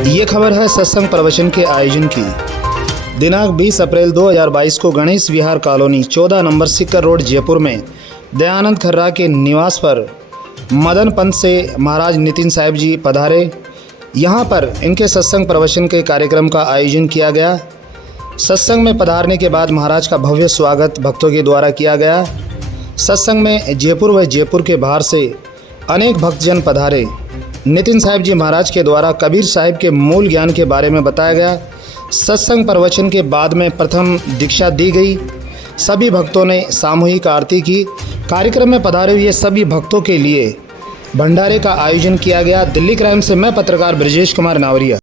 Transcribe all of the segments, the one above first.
ये खबर है सत्संग प्रवचन के आयोजन की। दिनांक 20 अप्रैल 2022 को गणेश विहार कॉलोनी 14 नंबर सिक्कर रोड जयपुर में दयानंद खर्रा के निवास पर मदन पंथ से महाराज नितिन साहिब जी पधारे। यहाँ पर इनके सत्संग प्रवचन के कार्यक्रम का आयोजन किया गया। सत्संग में पधारने के बाद महाराज का भव्य स्वागत भक्तों के द्वारा किया गया। सत्संग में जयपुर व जयपुर के बाहर से अनेक भक्तजन पधारे। नितिन साहिब जी महाराज के द्वारा कबीर साहिब के मूल ज्ञान के बारे में बताया गया। सत्संग प्रवचन के बाद में प्रथम दीक्षा दी गई। सभी भक्तों ने सामूहिक आरती की। कार्यक्रम में पधारे हुए सभी भक्तों के लिए भंडारे का आयोजन किया गया। दिल्ली क्राइम से मैं पत्रकार ब्रजेश कुमार नावरिया।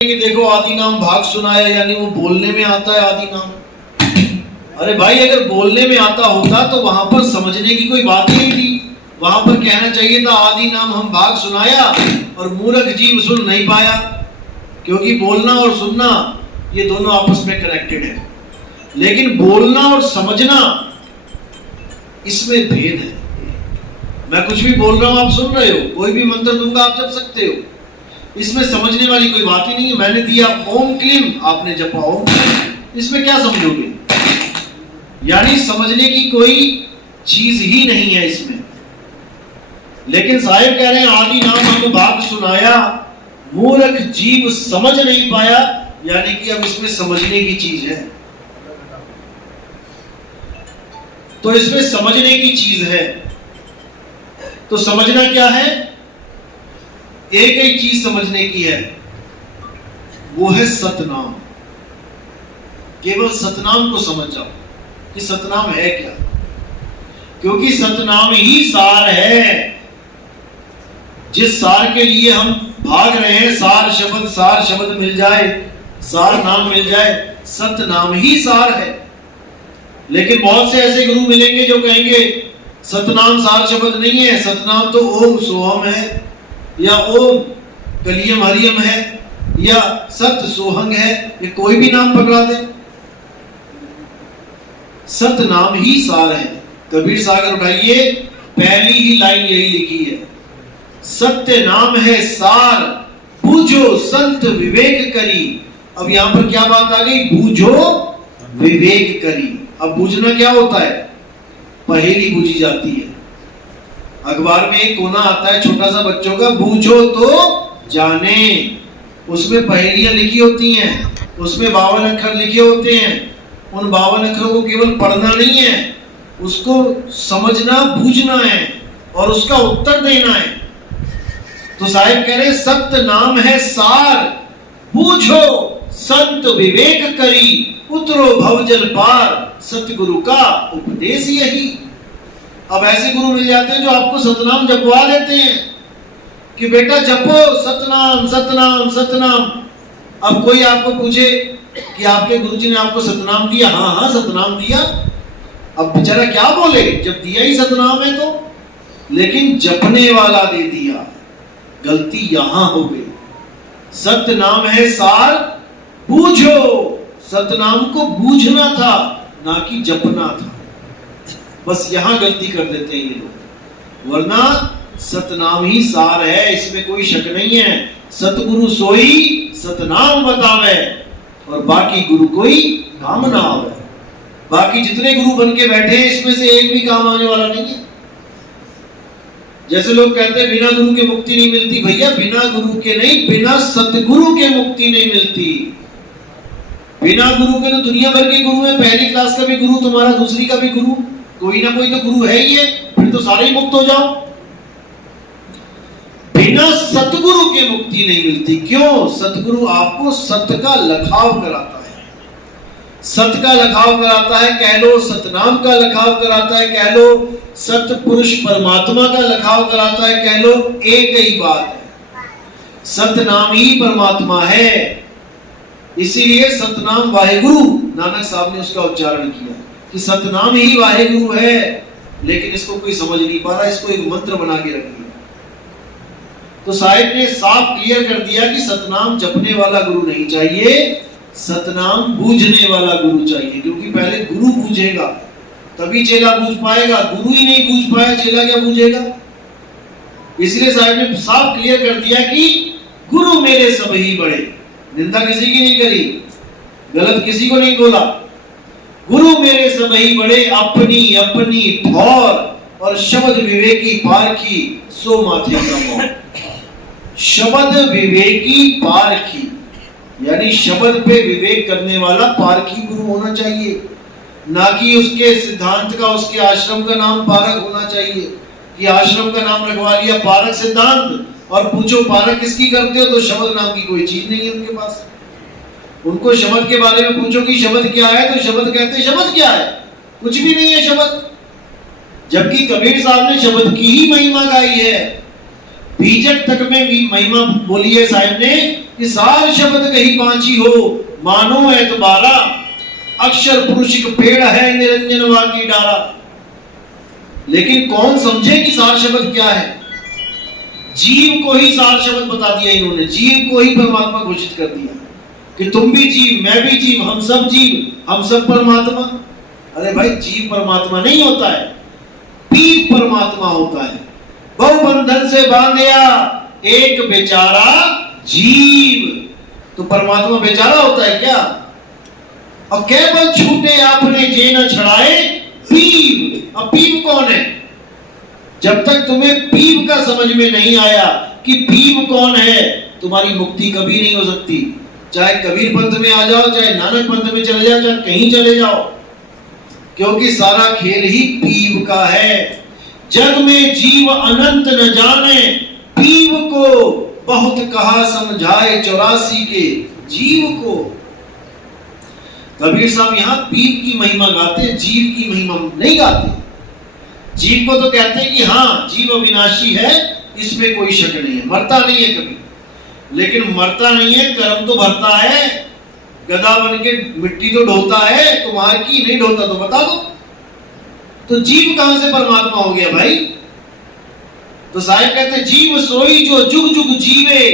कि देखो आदि नाम भाग सुनाया, यानी वो बोलने में आता है आदि नाम। अरे भाई, अगर बोलने में आता होता तो वहां पर समझने की कोई बात ही नहीं थी। वहां पर कहना चाहिए था आदि नाम हम भाग सुनाया और मूर्ख जीव सुन नहीं पाया, क्योंकि बोलना और सुनना ये दोनों आपस में कनेक्टेड है। लेकिन बोलना और समझना, इसमें भेद है। मैं कुछ भी बोल रहा हूं, आप सुन रहे हो, कोई भी मंत्र दूंगा आप जप सकते हो, इसमें समझने वाली कोई बात ही नहीं है। मैंने दिया ओम क्लीम, आपने जपा ओम, इसमें क्या समझोगे? यानी समझने की कोई चीज ही नहीं है इसमें। लेकिन साहिब कह रहे हैं आदि नाम हम भाग सुनाया, मूर्ख जीव समझ नहीं पाया, यानी कि अब इसमें समझने की चीज है। तो इसमें समझने की चीज है। तो समझना क्या है? एक ही चीज समझने की है, वो है सतनाम। केवल सतनाम को समझ जाओ कि सतनाम है क्या, क्योंकि सतनाम ही सार है। जिस सार के लिए हम भाग रहे हैं, सार शब्द मिल जाए, सार नाम मिल जाए, सत नाम ही सार है। लेकिन बहुत से ऐसे गुरु मिलेंगे जो कहेंगे सतनाम सार शब्द नहीं है, सतनाम तो ओम सोहम है, या ओम कलियम हरियम है, या सत सोहंग है, ये कोई भी नाम पकड़ा दे, सत नाम ही सार है। कबीर सागर उठाइए, पहली ही लाइन यही लिखी है, सत्य नाम है सार, बूझो संत विवेक करी। अब यहां पर क्या बात आ गई, बूझो विवेक करी। अब बूझना क्या होता है, पहेली बूझी जाती है। अखबार में एक कोना आता है छोटा सा बच्चों का, बूझो तो जाने, उसमें पहेलियां लिखी होती हैं, उसमें 52 अक्षर लिखे होते हैं। उन 52 अक्षरों को केवल पढ़ना नहीं है, उसको समझना, बूझना है और उसका उत्तर देना है। तो साहिब कह रहे सत्य नाम है सार, बूझो संत विवेक करी, उतरो भवजल पार, सतगुरु का उपदेश यही। अब ऐसे गुरु मिल जाते हैं जो आपको सतनाम जपवा देते हैं कि बेटा जपो सतनाम सतनाम सतनाम। अब कोई आपको पूछे कि आपके गुरुजी ने आपको सतनाम दिया, हाँ हाँ सतनाम दिया। अब बेचारा क्या बोले, जब दिया ही सतनाम है तो, लेकिन जपने वाला दे दिया, गलती यहां हो गई। सत्य नाम है सार, बूझो, सतनाम को बूझना था ना कि जपना था। बस यहां गलती कर देते हैं ये लोग, वरना सतनाम ही सार है, इसमें कोई शक नहीं है। सतगुरु सोई सतनाम बतावे, और बाकी गुरु कोई काम ना आवे। बाकी जितने गुरु बन के बैठे हैं इसमें से एक भी काम आने वाला नहीं है। जैसे लोग कहते हैं बिना गुरु के मुक्ति नहीं मिलती, भैया बिना गुरु के नहीं, बिना सतगुरु के मुक्ति नहीं मिलती। बिना गुरु के तो दुनिया भर के गुरु है, पहली क्लास का भी गुरु तुम्हारा, दूसरी का भी गुरु, कोई ना कोई तो गुरु है ही है, फिर तो सारे ही मुक्त हो जाओ। बिना सतगुरु के मुक्ति नहीं मिलती। क्यों? सतगुरु आपको सत्य का लखाव कराता है, सत्य का लखाव कराता है, कह लो सतनाम का लखाव कराता है, कह लो सत्य पुरुष परमात्मा का लखाव कराता है, कह लो एक ही बात है, सतनाम ही परमात्मा है। इसीलिए सतनाम वाहेगुरु, नानक साहब ने उसका उच्चारण किया कि सतनाम ही वाहेगुरु है। लेकिन इसको कोई समझ नहीं पा रहा, इसको एक मंत्र बना के रख दिया। तो साहिब ने साफ क्लियर कर दिया कि सतनाम जपने वाला गुरु नहीं चाहिए, सतनाम बूझने वाला गुरु चाहिए। क्योंकि पहले गुरु बूझेगा तभी चेला बूझ पाएगा, गुरु ही नहीं बूझ पाया चेला क्या बूझेगा। इसलिए साहिब ने साफ क्लियर कर दिया कि गुरु मेरे सब ही बड़े, निंदा किसी की नहीं करी, गलत किसी को नहीं बोला। गुरु मेरे सब ही बड़े, अपनी अपनी ठौर, और शब्द विवेकी पारखी, सो माथे का मोह। शब्द विवेकी पारखी, यानी शब्द पे विवेक करने वाला पारखी गुरु होना चाहिए, ना कि उसके सिद्धांत का, उसके आश्रम का नाम पारक होना चाहिए कि आश्रम का नाम रखवा लिया पारक सिद्धांत, और पूछो पारक किसकी करते हो तो शब्द नाम की कोई चीज नहीं है उनके पास। उनको शब्द के बारे में पूछो कि शब्द क्या है तो शब्द कहते हैं शब्द क्या है, कुछ भी नहीं है शब्द। जबकि कबीर साहब ने शब्द की ही महिमा गाई है, बीजक तक में भी महिमा बोली है साहब ने कि सार शब्द कहीं पांची हो, मानो है तो 12, अक्षर पुरुष एक पेड़ है, निरंजन वाकी डारा। लेकिन कौन समझे कि सार शब्द क्या है? जीव को ही सार शब्द बता दिया इन्होंने, जीव को ही परमात्मा घोषित कर दिया कि तुम भी जीव, मैं भी जीव, हम सब जीव, हम सब परमात्मा। अरे भाई जीव परमात्मा नहीं होता है, पीव परमात्मा होता है। बहु बंधन से बांधिया एक बेचारा जीव, तो परमात्मा बेचारा होता है क्या? और केवल छूटे आपने जे न छड़ाए पीव। अब पीव कौन है? जब तक तुम्हें पीव का समझ में नहीं आया कि पीव कौन है, तुम्हारी मुक्ति कभी नहीं हो सकती। चाहे कबीर पंथ में आ जाओ, चाहे नानक पंथ में चले जाओ, चाहे कहीं चले जाओ, क्योंकि सारा खेल ही पीव का है। जग में जीव अनंत न जाने, पीव को बहुत कहा समझाए 84 के जीव को। कबीर साहब यहां पीव की महिमा गाते, जीव की महिमा नहीं गाते। जीव को तो कहते हैं कि हाँ जीव अविनाशी है, इसमें कोई शक नहीं है, मरता नहीं है कभी। लेकिन मरता नहीं है, कर्म तो भरता है, गधा बन के मिट्टी तो ढोता है, तुम्हार की नहीं ढोता तो बता दो। तो जीव कहां से परमात्मा हो गया भाई? तो साहिब कहते हैं जीव सोई जो जुग जुग जीवे,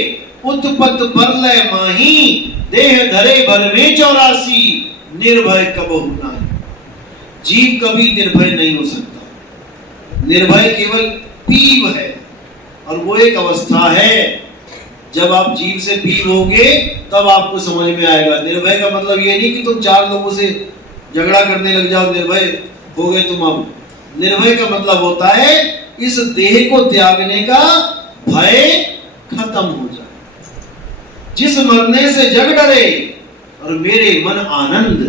उत्पत्त परलय माही, देह धरे भर में 84, निर्भय कबहु नाही। जीव कभी निर्भय नहीं हो सकता। निर्भय केवल पीव है, और वो एक अवस्था है। जब आप जीव से पीव होगे तब आपको समझ में आएगा। निर्भय का मतलब ये नहीं कि तुम 4 लोगों से झगड़ा करने लग जाओ, निर्भय हो गए तुम। अब निर्भय का मतलब होता है इस देह को त्यागने का भय खत्म हो जाए। जिस मरने से जग डरे और मेरे मन आनंद,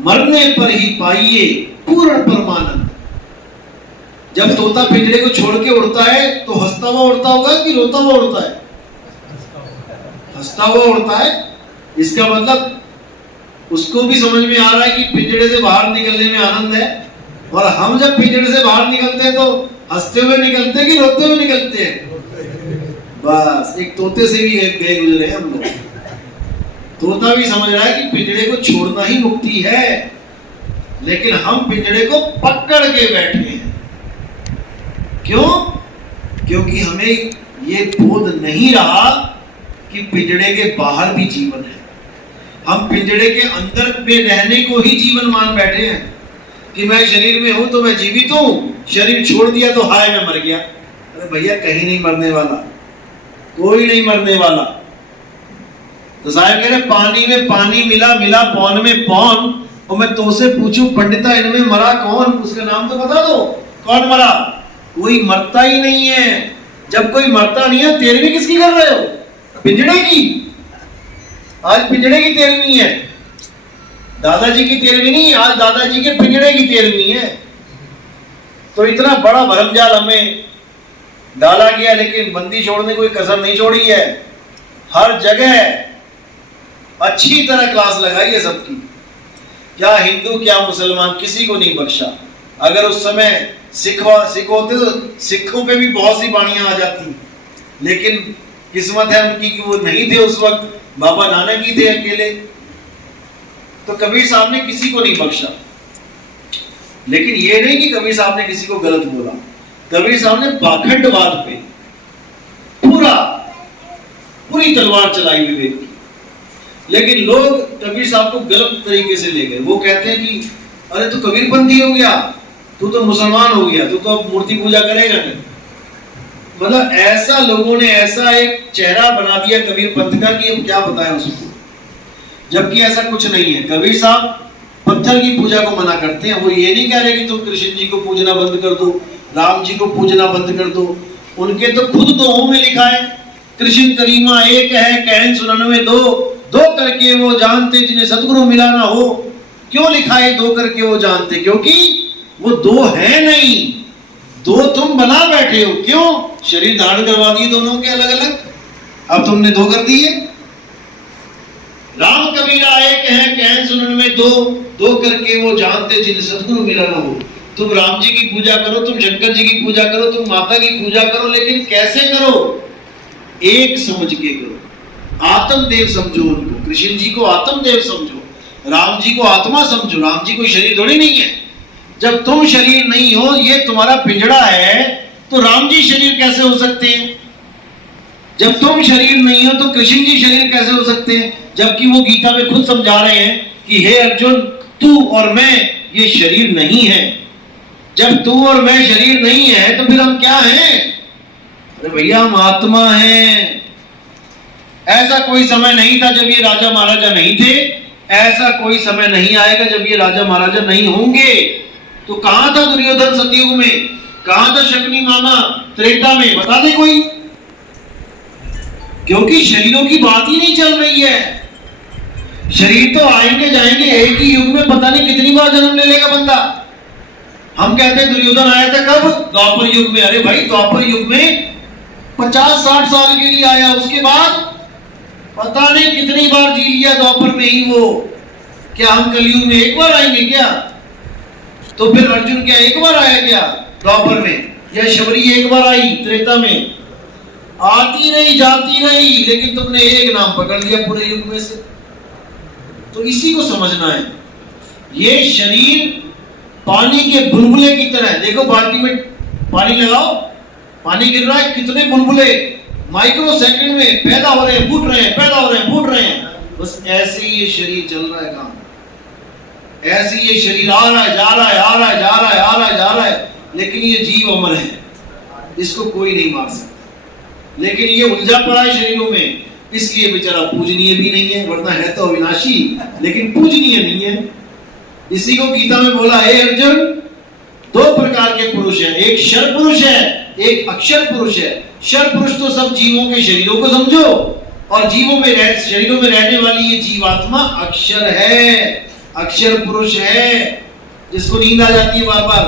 मरने पर ही पाइए पूर्ण परमानंद। जब तोता पिंजरे को छोड़ के उड़ता है तो हंसता हुआ उड़ता होगा कि रोता हुआ उड़ता है? हंसता हुआ उड़ता है। इसका मतलब उसको भी समझ में आ रहा है कि पिंजरे से बाहर निकलने में आनंद है। और हम जब पिंजरे से बाहर निकलते हैं तो हंसते हुए निकलते हैं कि रोते हुए निकलते हैं? बस एक तोते से भी गए गुजरे हैं हम लोग। तोता भी समझ रहा है कि पिंजरे को छोड़ना ही मुक्ति है, लेकिन हम पिंजरे को पकड़ के बैठे हैं। क्यों? क्योंकि हमें ये बोध नहीं रहा कि पिंजरे के बाहर भी जीवन है। हम पिंजरे के अंदर में रहने को ही जीवन मान बैठे हैं कि मैं शरीर में हूं तो मैं जीवित हूं, शरीर छोड़ दिया तो हाय मैं मर गया। अरे भैया कहीं नहीं मरने वाला, कोई नहीं मरने वाला। तो साहब कह रहे पानी में पानी मिला, मिला पौन में पौन, और मैं तुमसे पूछूं पंडिता इनमें मरा कौन? उसका नाम तो बता दो, कौन मरा? कोई मरता ही नहीं है। जब कोई मरता नहीं है, तेरहवीं किसकी कर रहे हो? पिंजड़े की। आज पिंजड़े की 13वीं है, दादाजी की 13वीं नहीं, आज दादाजी के पिंजड़े की 13वीं है। तो इतना बड़ा भरमजाल हमें डाला गया, लेकिन बंदी छोड़ने कोई कसर नहीं छोड़ी है। हर जगह अच्छी तरह क्लास लगाई है सबकी। क्या हिंदू क्या मुसलमान, किसी को नहीं बख्शा। अगर उस समय सिख होते तो सिखों पे भी बहुत सी बाणियां आ जाती, लेकिन किस्मत है उनकी कि वो नहीं थे उस वक्त, बाबा नानक ही थे अकेले। तो कबीर साहब ने किसी को नहीं बख्शा। लेकिन ये नहीं कि कबीर साहब ने किसी को गलत बोला। कबीर साहब ने पाखंडवाद पे पूरी तलवार चलाई विवेक की, लेकिन लोग कबीर साहब को गलत तरीके से ले गए। वो कहते हैं कि अरे तू कबीरपंथी हो गया, तू तो मुसलमान हो गया, तू तो अब मूर्ति पूजा करेगा नहीं। मतलब ऐसा लोगों ने ऐसा एक चेहरा बना दिया कबीर पंथ का कि हम क्या बताएं उसको, जबकि ऐसा कुछ नहीं है। कबीर साहब पत्थर की पूजा को मना करते हैं। वो ये नहीं कह रहे कि तुम कृष्ण जी को पूजना बंद कर दो, राम जी को पूजना बंद कर दो। उनके तो खुद दोहों में लिखा है, कृष्ण करीमा एक है कहन 99 दो, दो करके वो जानते जिन्हें सतगुरु मिला ना हो। क्यों लिखा है दो करके वो जानते? क्योंकि वो दो है नहीं, दो तुम बना बैठे हो। क्यों? शरीर धारण करवा दिए दोनों के अलग अलग, अब तुमने दो कर दिए। राम कबीरा एक है कहन 99 दो, दो करके वो जानते जिन्हें सतगुरु मिला ना हो। तुम राम जी की पूजा करो, तुम शंकर जी की पूजा करो, तुम माता की पूजा करो, लेकिन कैसे करो? एक समझ के करो। आत्मदेव समझो उनको, कृष्ण जी को आत्मदेव समझो, राम जी को आत्मा समझो। राम जी कोई शरीर थोड़ी नहीं है। जब तुम शरीर नहीं हो, ये तुम्हारा पिंजड़ा है, तो राम जी शरीर कैसे हो सकते हैं? जब तुम शरीर नहीं हो तो कृष्ण जी शरीर कैसे हो सकते हैं? जबकि वो गीता में खुद समझा रहे हैं कि हे अर्जुन, तू और मैं ये शरीर नहीं है। जब तू और मैं शरीर नहीं है तो फिर हम क्या हैं? अरे भैया हम आत्मा हैं। ऐसा कोई समय नहीं था जब ये राजा महाराजा नहीं थे, ऐसा कोई समय नहीं आएगा जब ये राजा महाराजा नहीं होंगे। तो कहां था दुर्योधन सतयुग में? कहां था शकुनी मामा त्रेता में? बता दे कोई। क्योंकि शरीरों की बात ही नहीं चल रही है। शरीर तो आएंगे जाएंगे, एक ही युग में पता नहीं कितनी बार जन्म ले लेगा बंदा। हम कहते हैं दुर्योधन आया था कब? द्वापर युग में। अरे भाई द्वापर युग में 50-60 साल के लिए आया, उसके बाद पता नहीं कितनी बार जी लिया द्वापर में ही वो। क्या हम कलयुग में एक बार आएंगे क्या? तो फिर अर्जुन क्या एक बार आया क्या द्वापर में? या शबरी एक बार आई त्रेता में? आती रही जाती रही, लेकिन तुमने एक नाम पकड़ लिया पूरे युग में से। तो इसी को समझना है। ये शरीर पानी के बुलबुले की तरह है। देखो बाल्टी में पानी लगाओ, पानी गिर रहा है, कितने बुलबुले माइक्रो सेकंड में पैदा हो रहे हैं, फूट रहे हैं, पैदा हो रहे हैं, फूट रहे हैं। बस ऐसे ही ये शरीर चल रहा है काम, ऐसे ही ये शरीर आ रहा है, जा रहा है, आ रहा है, जा रहा है, आ रहा है, जा रहा है। लेकिन ये जीव अमर है, इसको कोई नहीं मार सकता। लेकिन ये उलझा पड़ा है शरीरों में, इसलिए बेचारा पूजनीय भी नहीं है, वरना है तो अविनाशी, लेकिन पूजनीय नहीं है। इसी को गीता में बोला, हे अर्जुन, दो प्रकार के पुरुष हैं, एक क्षर पुरुष है, एक अक्षर पुरुष है। क्षर पुरुष तो सब जीवों के शरीरों को समझो, और जीवों में शरीरों में रहने वाली ये जीवात्मा अक्षर है, अक्षर पुरुष है, जिसको नींद आ जाती है बार बार।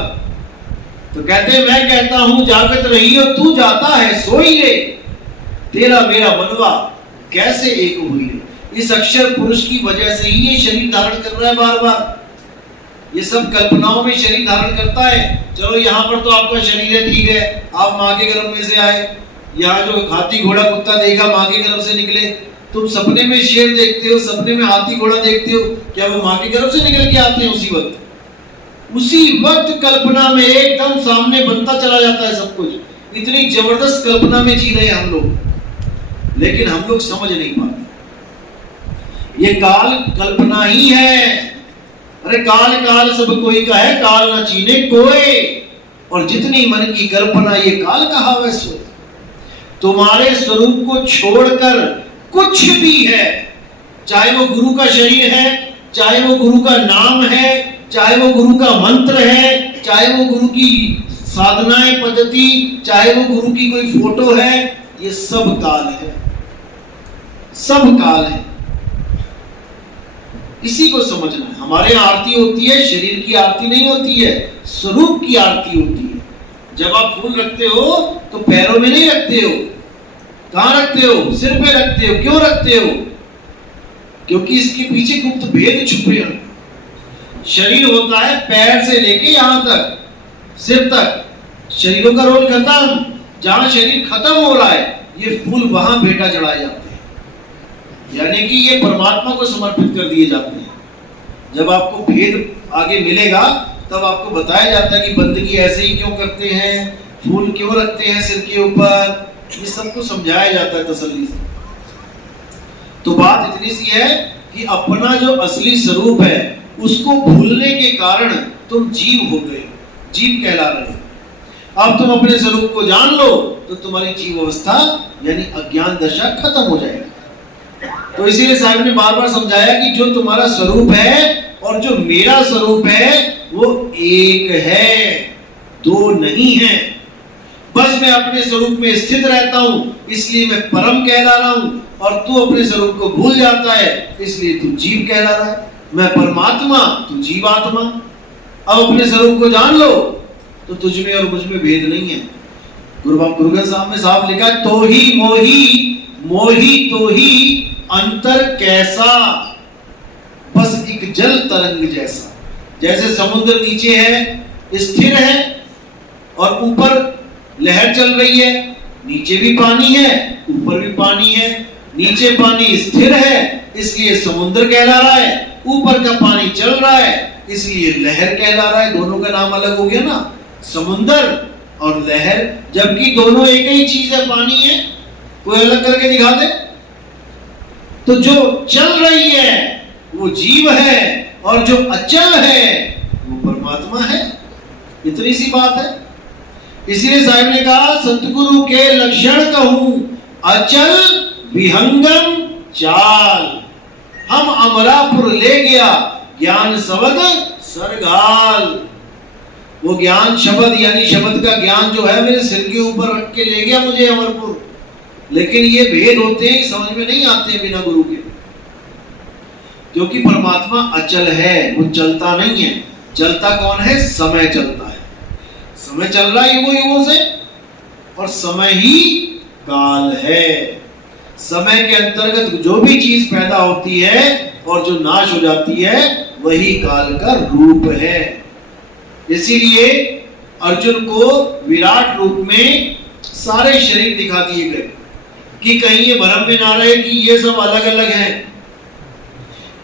तो कहते हैं, मैं कहता हूं जागत रही हो, तू जाता है सोई रे, तेरा मेरा मनवा कैसे एक हुई रे। इस अक्षर पुरुष की वजह से ही ये शरीर धारण कर रहा है बार बार। ये सब कल्पनाओं में शरीर धारण करता है। चलो यहाँ पर तो आपका शरीर है, ठीक है, आप माँ के गर्भ में से आए। यहाँ जो हाथी घोड़ा कुत्ता देखा, माँ के गर्भ से निकले। तुम सपने में शेर देखते हो, सपने में हाथी घोड़ा देखते हो, क्या वो माँ के गर्भ से निकल के आते हैं उसी वक्त? उसी वक्त कल्पना में एकदम सामने बनता चला जाता है सब कुछ। इतनी जबरदस्त कल्पना में जी रहे हैं हम लोग, लेकिन हम लोग समझ नहीं पाते। ये काल कल्पना ही है। अरे काल काल सब कोई का है, काल ना चीने कोई, और जितनी मन की कल्पना ये काल कहा वै सो। तुम्हारे स्वरूप को छोड़कर कुछ भी है, चाहे वो गुरु का शरीर है, चाहे वो गुरु का नाम है, चाहे वो गुरु का मंत्र है, चाहे वो गुरु की साधनाएं पद्धति, चाहे वो गुरु की कोई फोटो है, ये सब काल है, सब काल है। इसी को समझना है। हमारे यहाँ आरती होती है, शरीर की आरती नहीं होती है, स्वरूप की आरती होती है। जब आप फूल रखते हो तो पैरों में नहीं रखते हो, कहाँ रखते हो? सिर पे रखते हो। क्यों रखते हो? क्योंकि इसके पीछे गुप्त भेद छुपे हैं। शरीर होता है पैर से लेके यहाँ तक, सिर तक, शरीरों का रोल खत्म। जहां शरीर खत्म हो रहा है, ये फूल वहां भेंटा चढ़ाए जाते हैं, यानी कि ये परमात्मा को समर्पित कर दिए जाते हैं। जब आपको भेद आगे मिलेगा तब आपको बताया जाता है कि बंदगी ऐसे ही क्यों करते हैं, फूल क्यों रखते हैं सिर के ऊपर, ये सबको समझाया जाता है तसल्ली से। तो बात इतनी सी है कि अपना जो असली स्वरूप है उसको भूलने के कारण तुम जीव हो गए, जीव कहला रहे। अब तुम अपने स्वरूप को जान लो तो तुम्हारी जीव अवस्था यानी अज्ञान दशा खत्म हो जाएगी। तो इसीलिए साहब ने बार बार समझाया कि जो तुम्हारा स्वरूप है और जो मेरा स्वरूप है वो एक है, दो नहीं है। बस मैं अपने स्वरूप में स्थित रहता हूं इसलिए मैं परम कहला रहा हूं, और तू अपने स्वरूप को भूल जाता है इसलिए तू जीव कहला रहा है। मैं परमात्मा, तू जीवात्मा। अब अपने स्वरूप को जान लो तो तुझ में और मुझ में भेद नहीं है। गुरु ग्रंथ साहब में साफ लिखा है, तो ही मोही, मोही तो ही अंतर कैसा, बस एक जल तरंग जैसा। जैसे समुद्र नीचे है, स्थिर है, और ऊपर लहर चल रही है, नीचे भी पानी है, ऊपर भी पानी है। नीचे पानी स्थिर है इसलिए समुद्र कहला रहा है, ऊपर का पानी चल रहा है इसलिए लहर कहला रहा है। दोनों का नाम अलग हो गया ना, समुद्र और लहर, जबकि दोनों एक ही चीज है, पानी है। कोई अलग करके दिखा दे। तो जो चल रही है वो जीव है और जो अचल है वो परमात्मा है। इतनी सी बात है। इसीलिए साहब ने कहा, सतगुरु के लक्षण कहूं अचल विहंगम चाल। हम अमरापुर ले गया ज्ञान शब्द सरगाल। वो ज्ञान शब्द यानी शब्द का ज्ञान जो है मेरे सिर के ऊपर रख के ले गया मुझे अमरपुर। लेकिन ये भेद होते हैं, समझ में नहीं आते बिना गुरु के, क्योंकि परमात्मा अचल है, वो चलता नहीं है। चलता कौन है? समय चलता है। समय चल रहा है युगों युगों से, और समय ही काल है। समय के अंतर्गत जो भी चीज पैदा होती है और जो नाश हो जाती है वही काल का रूप है। इसीलिए अर्जुन को विराट रूप में सारे शरीर दिखा दिए गए। कि कहीं ये भ्रम में ना रहे कि ये सब अलग अलग हैं।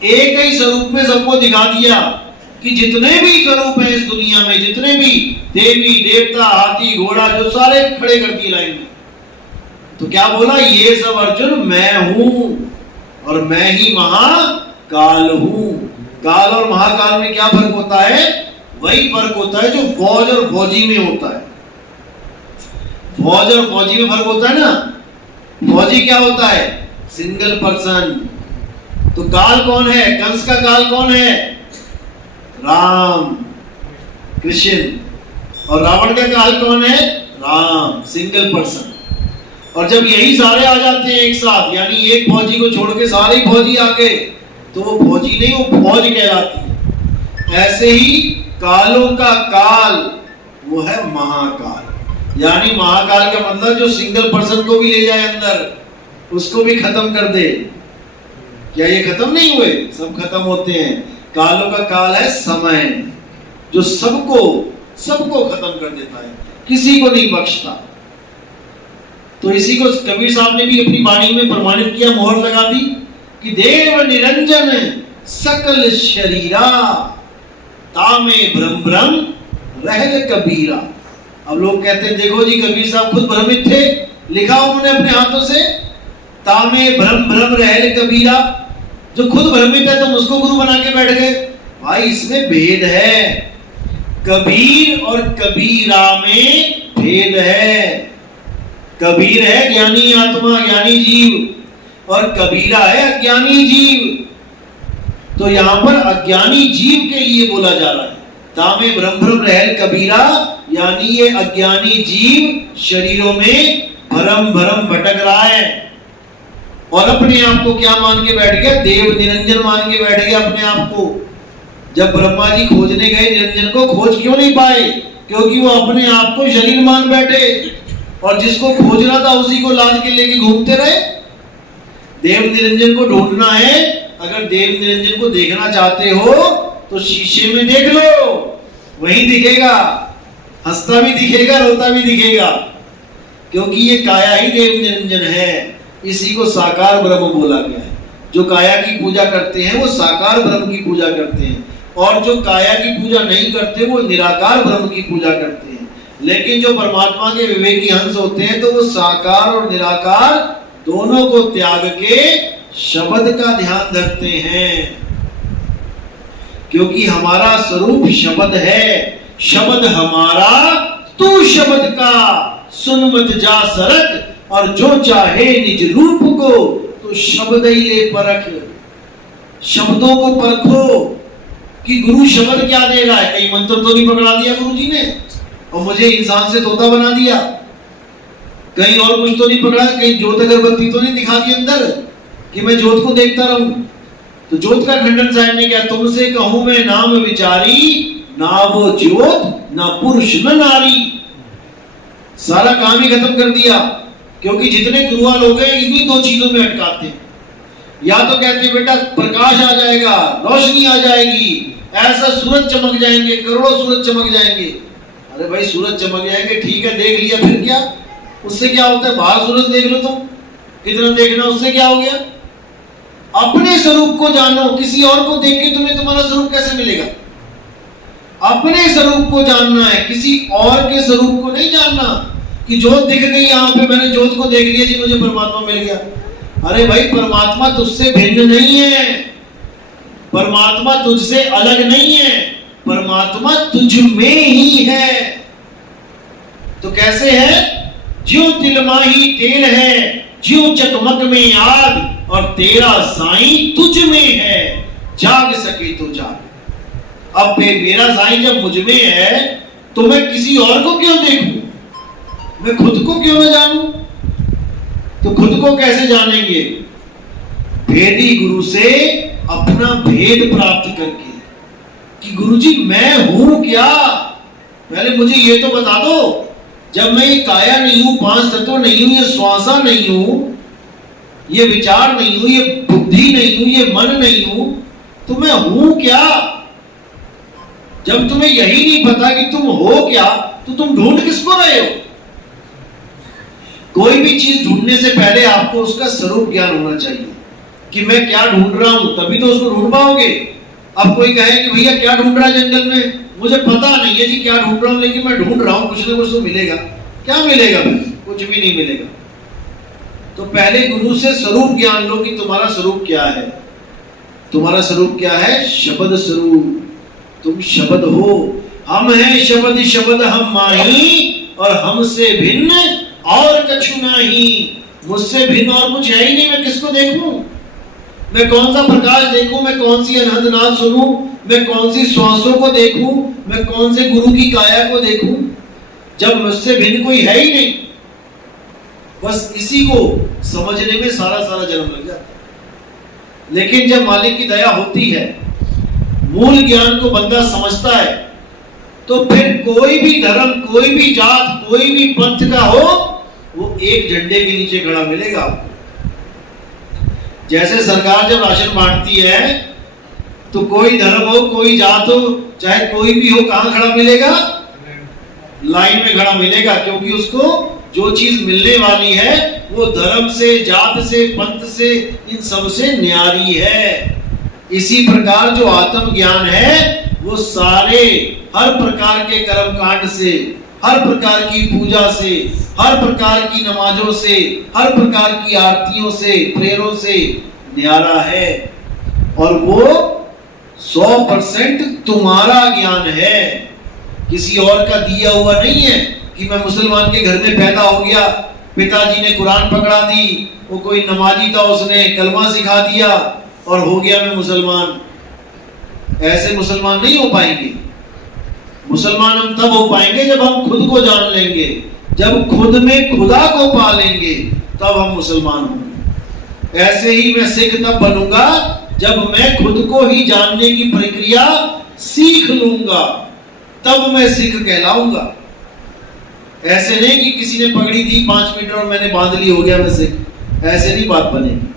एक ही स्वरूप में सबको दिखा दिया कि जितने भी स्वरूप हैं इस दुनिया में, जितने भी देवी देवता हाथी घोड़ा, जो सारे खड़े कर दिए लाइन में। तो क्या बोला, ये सब अर्जुन मैं हूं और मैं ही महाकाल हूं। काल और महाकाल में क्या फर्क होता है? वही फर्क होता है जो फौज और फौजी में होता है। फौज और फौजी में फर्क होता है ना। फौजी क्या होता है? Single person. तो काल कौन है? कंस का काल कौन है? राम कृष्ण। और रावण का काल कौन है? Ram, single person. और जब यही सारे आ जाते हैं एक साथ, यानी एक फौजी को छोड़ के सारे फौजी आ गए, तो वो फौजी नहीं, वो फौज कहलाती है। ऐसे ही कालों का काल वो है महाकाल। यानी महाकाल का मतलब जो सिंगल पर्सन को भी ले जाए अंदर, उसको भी खत्म कर दे। क्या ये खत्म नहीं हुए? सब खत्म होते हैं। कालों का काल है समय, जो सबको खत्म कर देता है, किसी को नहीं बख्शता। तो इसी को कबीर साहब ने भी अपनी वाणी में प्रमाणित किया, मोहर लगा दी कि देव निरंजन सकल शरीरा, तामे भ्रम भ्रम रहल कबीरा। अब लोग कहते हैं देखो जी कबीर साहब खुद भ्रमित थे, लिखा उन्होंने अपने हाथों से, तामे भ्रम भ्रम रहल कबीरा। जो खुद भ्रमित है तुम उसको गुरु बना के बैठ गए। भाई इसमें भेद है, कबीर और कबीरा में भेद है। कबीर है ज्ञानी आत्मा, ज्ञानी जीव, और कबीरा है अज्ञानी जीव। तो यहां पर अज्ञानी जीव के लिए बोला जा रहा है, तामे भ्रम भ्रम रहल कबीरा, यानी ये अज्ञानी जीव शरीरों में भरम भरम भटक रहा है और अपने आप को क्या मान के बैठ गया? देव निरंजन मान के बैठ गया अपने आप को। जब ब्रह्मा जी खोजने गए निरंजन को, खोज क्यों नहीं पाए? क्योंकि वो अपने आप को शरीर मान बैठे, और जिसको खोजना था उसी को लाद के लेके घूमते रहे। देव निरंजन को ढूंढना है, अगर देव निरंजन को देखना चाहते हो तो शीशे में देख लो, वहीं दिखेगा, हंसता भी दिखेगा, रोता भी दिखेगा, क्योंकि ये काया ही देव निरंजन है। इसी को साकार ब्रह्म बोला गया है। जो काया की पूजा करते हैं वो साकार ब्रह्म की पूजा करते हैं, और जो काया की पूजा नहीं करते वो निराकार ब्रह्म की पूजा करते हैं। लेकिन जो परमात्मा के विवेकी हंस होते हैं तो वो साकार और निराकार दोनों को त्याग के शब्द का ध्यान रखते हैं, क्योंकि हमारा स्वरूप शब्द है। शब्द हमारा तू शब्द का, सुन मत जा सरक, और जो चाहे निज रूप को तो शब्द ही ले परख। शब्दों को परखो कि गुरु शब्द क्या दे रहा है। कहीं मंत्र तो नहीं पकड़ा दिया गुरु जी ने और मुझे इंसान से तोता बना दिया? कहीं और कुछ तो नहीं पकड़ा? कहीं ज्योत अगरबत्ती तो नहीं दिखा दी अंदर कि मैं ज्योत को देखता रहूं? तो ज्योत का खंडन साहब ने क्या, तुमसे कहूं मैं नाम विचारी, ना वो ज्योत ना पुरुष न नारी। सारा काम ही खत्म कर दिया, क्योंकि जितने गुरुआ लोग हैं इन्हीं दो चीजों में अटकाते हैं। या तो कहते हैं बेटा प्रकाश आ जाएगा, रोशनी आ जाएगी, ऐसा सूरज चमक जाएंगे, करोड़ों सूरज चमक जाएंगे। अरे भाई सूरज चमक जाएंगे ठीक है, देख लिया, फिर क्या? उससे क्या होता है? बाहर सूरज देख लो तुम, कितना देखना, उससे क्या हो गया? अपने स्वरूप को जानो, किसी और को देख के तुम्हें तुम्हारा स्वरूप कैसे मिलेगा? अपने स्वरूप को जानना है, किसी और के स्वरूप को नहीं जानना कि ज्योत दिख गई यहाँ पे, मैंने ज्योत को देख लिया जी, मुझे परमात्मा मिल गया। अरे भाई परमात्मा तुझसे भिन्न नहीं है, परमात्मा तुझसे अलग नहीं है, परमात्मा तुझ में ही है। तो कैसे है? ज्यों तिलमाही तेल है, ज्यों चकमक में आग, और तेरा साईं तुझ में है, जाग सके तो जाग। अब मेरा साईं जब मुझ में है तो मैं किसी और को क्यों देखूं? मैं खुद को क्यों न जानूं? तो खुद को कैसे जानेंगे? भेदी गुरु से अपना भेद प्राप्त करके, कि गुरुजी मैं हूं क्या? पहले मुझे ये तो बता दो, जब मैं ये काया नहीं हूं, पांच तत्व नहीं हूं, ये श्वासा नहीं हूं, ये विचार नहीं हूं, ये बुद्धि नहीं हूं, ये मन नहीं हूं, तो मैं हूं क्या? जब तुम्हें यही नहीं पता कि तुम हो क्या, तो तुम ढूंढ किसको रहे हो? कोई भी चीज ढूंढने से पहले आपको उसका स्वरूप ज्ञान होना चाहिए कि मैं क्या ढूंढ रहा हूं, तभी तो उसको ढूंढ पाओगे। अब कोई कहे कि भैया क्या ढूंढ रहा है जंगल में, मुझे पता नहीं है जी क्या ढूंढ रहा हूं, लेकिन मैं ढूंढ रहा हूं, कुछ ना कुछ तो मिलेगा। क्या मिलेगा भाई? कुछ भी नहीं मिलेगा। तो पहले गुरु से स्वरूप ज्ञान लो कि तुम्हारा स्वरूप क्या है। तुम्हारा स्वरूप क्या है? शब्द स्वरूप। तुम शब्द हो, हम हैं शब्द, शब्द हम माही, और हमसे भिन्न और कछु नहीं। मुझसे भिन्न और कुछ है ही नहीं। मैं किसको देखूं? मैं कौन सा प्रकाश देखूं? मैं कौन सी अनहद नाद सुनूं? मैं कौन सी श्वासों को देखूं? मैं कौन से गुरु की काया को देखूं, जब मुझसे भिन्न कोई है ही नहीं। बस इसी को समझने में सारा जन्म लग जाता है। लेकिन जब मालिक की दया होती है, मूल ज्ञान को बंदा समझता है, तो फिर कोई भी धर्म, कोई भी जात, कोई भी पंथ का हो, वो एक झंडे के नीचे खड़ा मिलेगा आपको। जैसे सरकार जब राशन बांटती है, तो कोई धर्म हो, कोई जात हो, चाहे कोई भी हो, कहां खड़ा मिलेगा? लाइन में खड़ा मिलेगा। क्योंकि उसको जो चीज मिलने वाली है वो धर्म से, जात से, पंथ से, इन सब से न्यारी है। इसी प्रकार जो आत्म ज्ञान है वो सारे हर प्रकार के कर्म कांड से, हर प्रकार की पूजा से, हर प्रकार की नमाजों से, हर प्रकार की आरतियों से, प्रेयरों से न्यारा है। और वो 100% तुम्हारा ज्ञान है, किसी और का दिया हुआ नहीं है। कि मैं मुसलमान के घर में पैदा हो गया, पिताजी ने कुरान पकड़ा दी, वो कोई नमाजी था, उसने कलमा सिखा दिया और हो गया मैं मुसलमान। ऐसे मुसलमान नहीं हो पाएंगे। मुसलमान हम तब हो पाएंगे जब हम खुद को जान लेंगे, जब खुद में खुदा को पा लेंगे, तब हम मुसलमान होंगे। ऐसे ही मैं सिख तब बनूंगा जब मैं खुद को ही जानने की प्रक्रिया सीख लूंगा, तब मैं सिख कहलाऊंगा। ऐसे नहीं कि किसी ने पगड़ी दी 5 मीटर और मैंने बांध ली, हो गया मैं सिख। ऐसे नहीं बात बनेगी।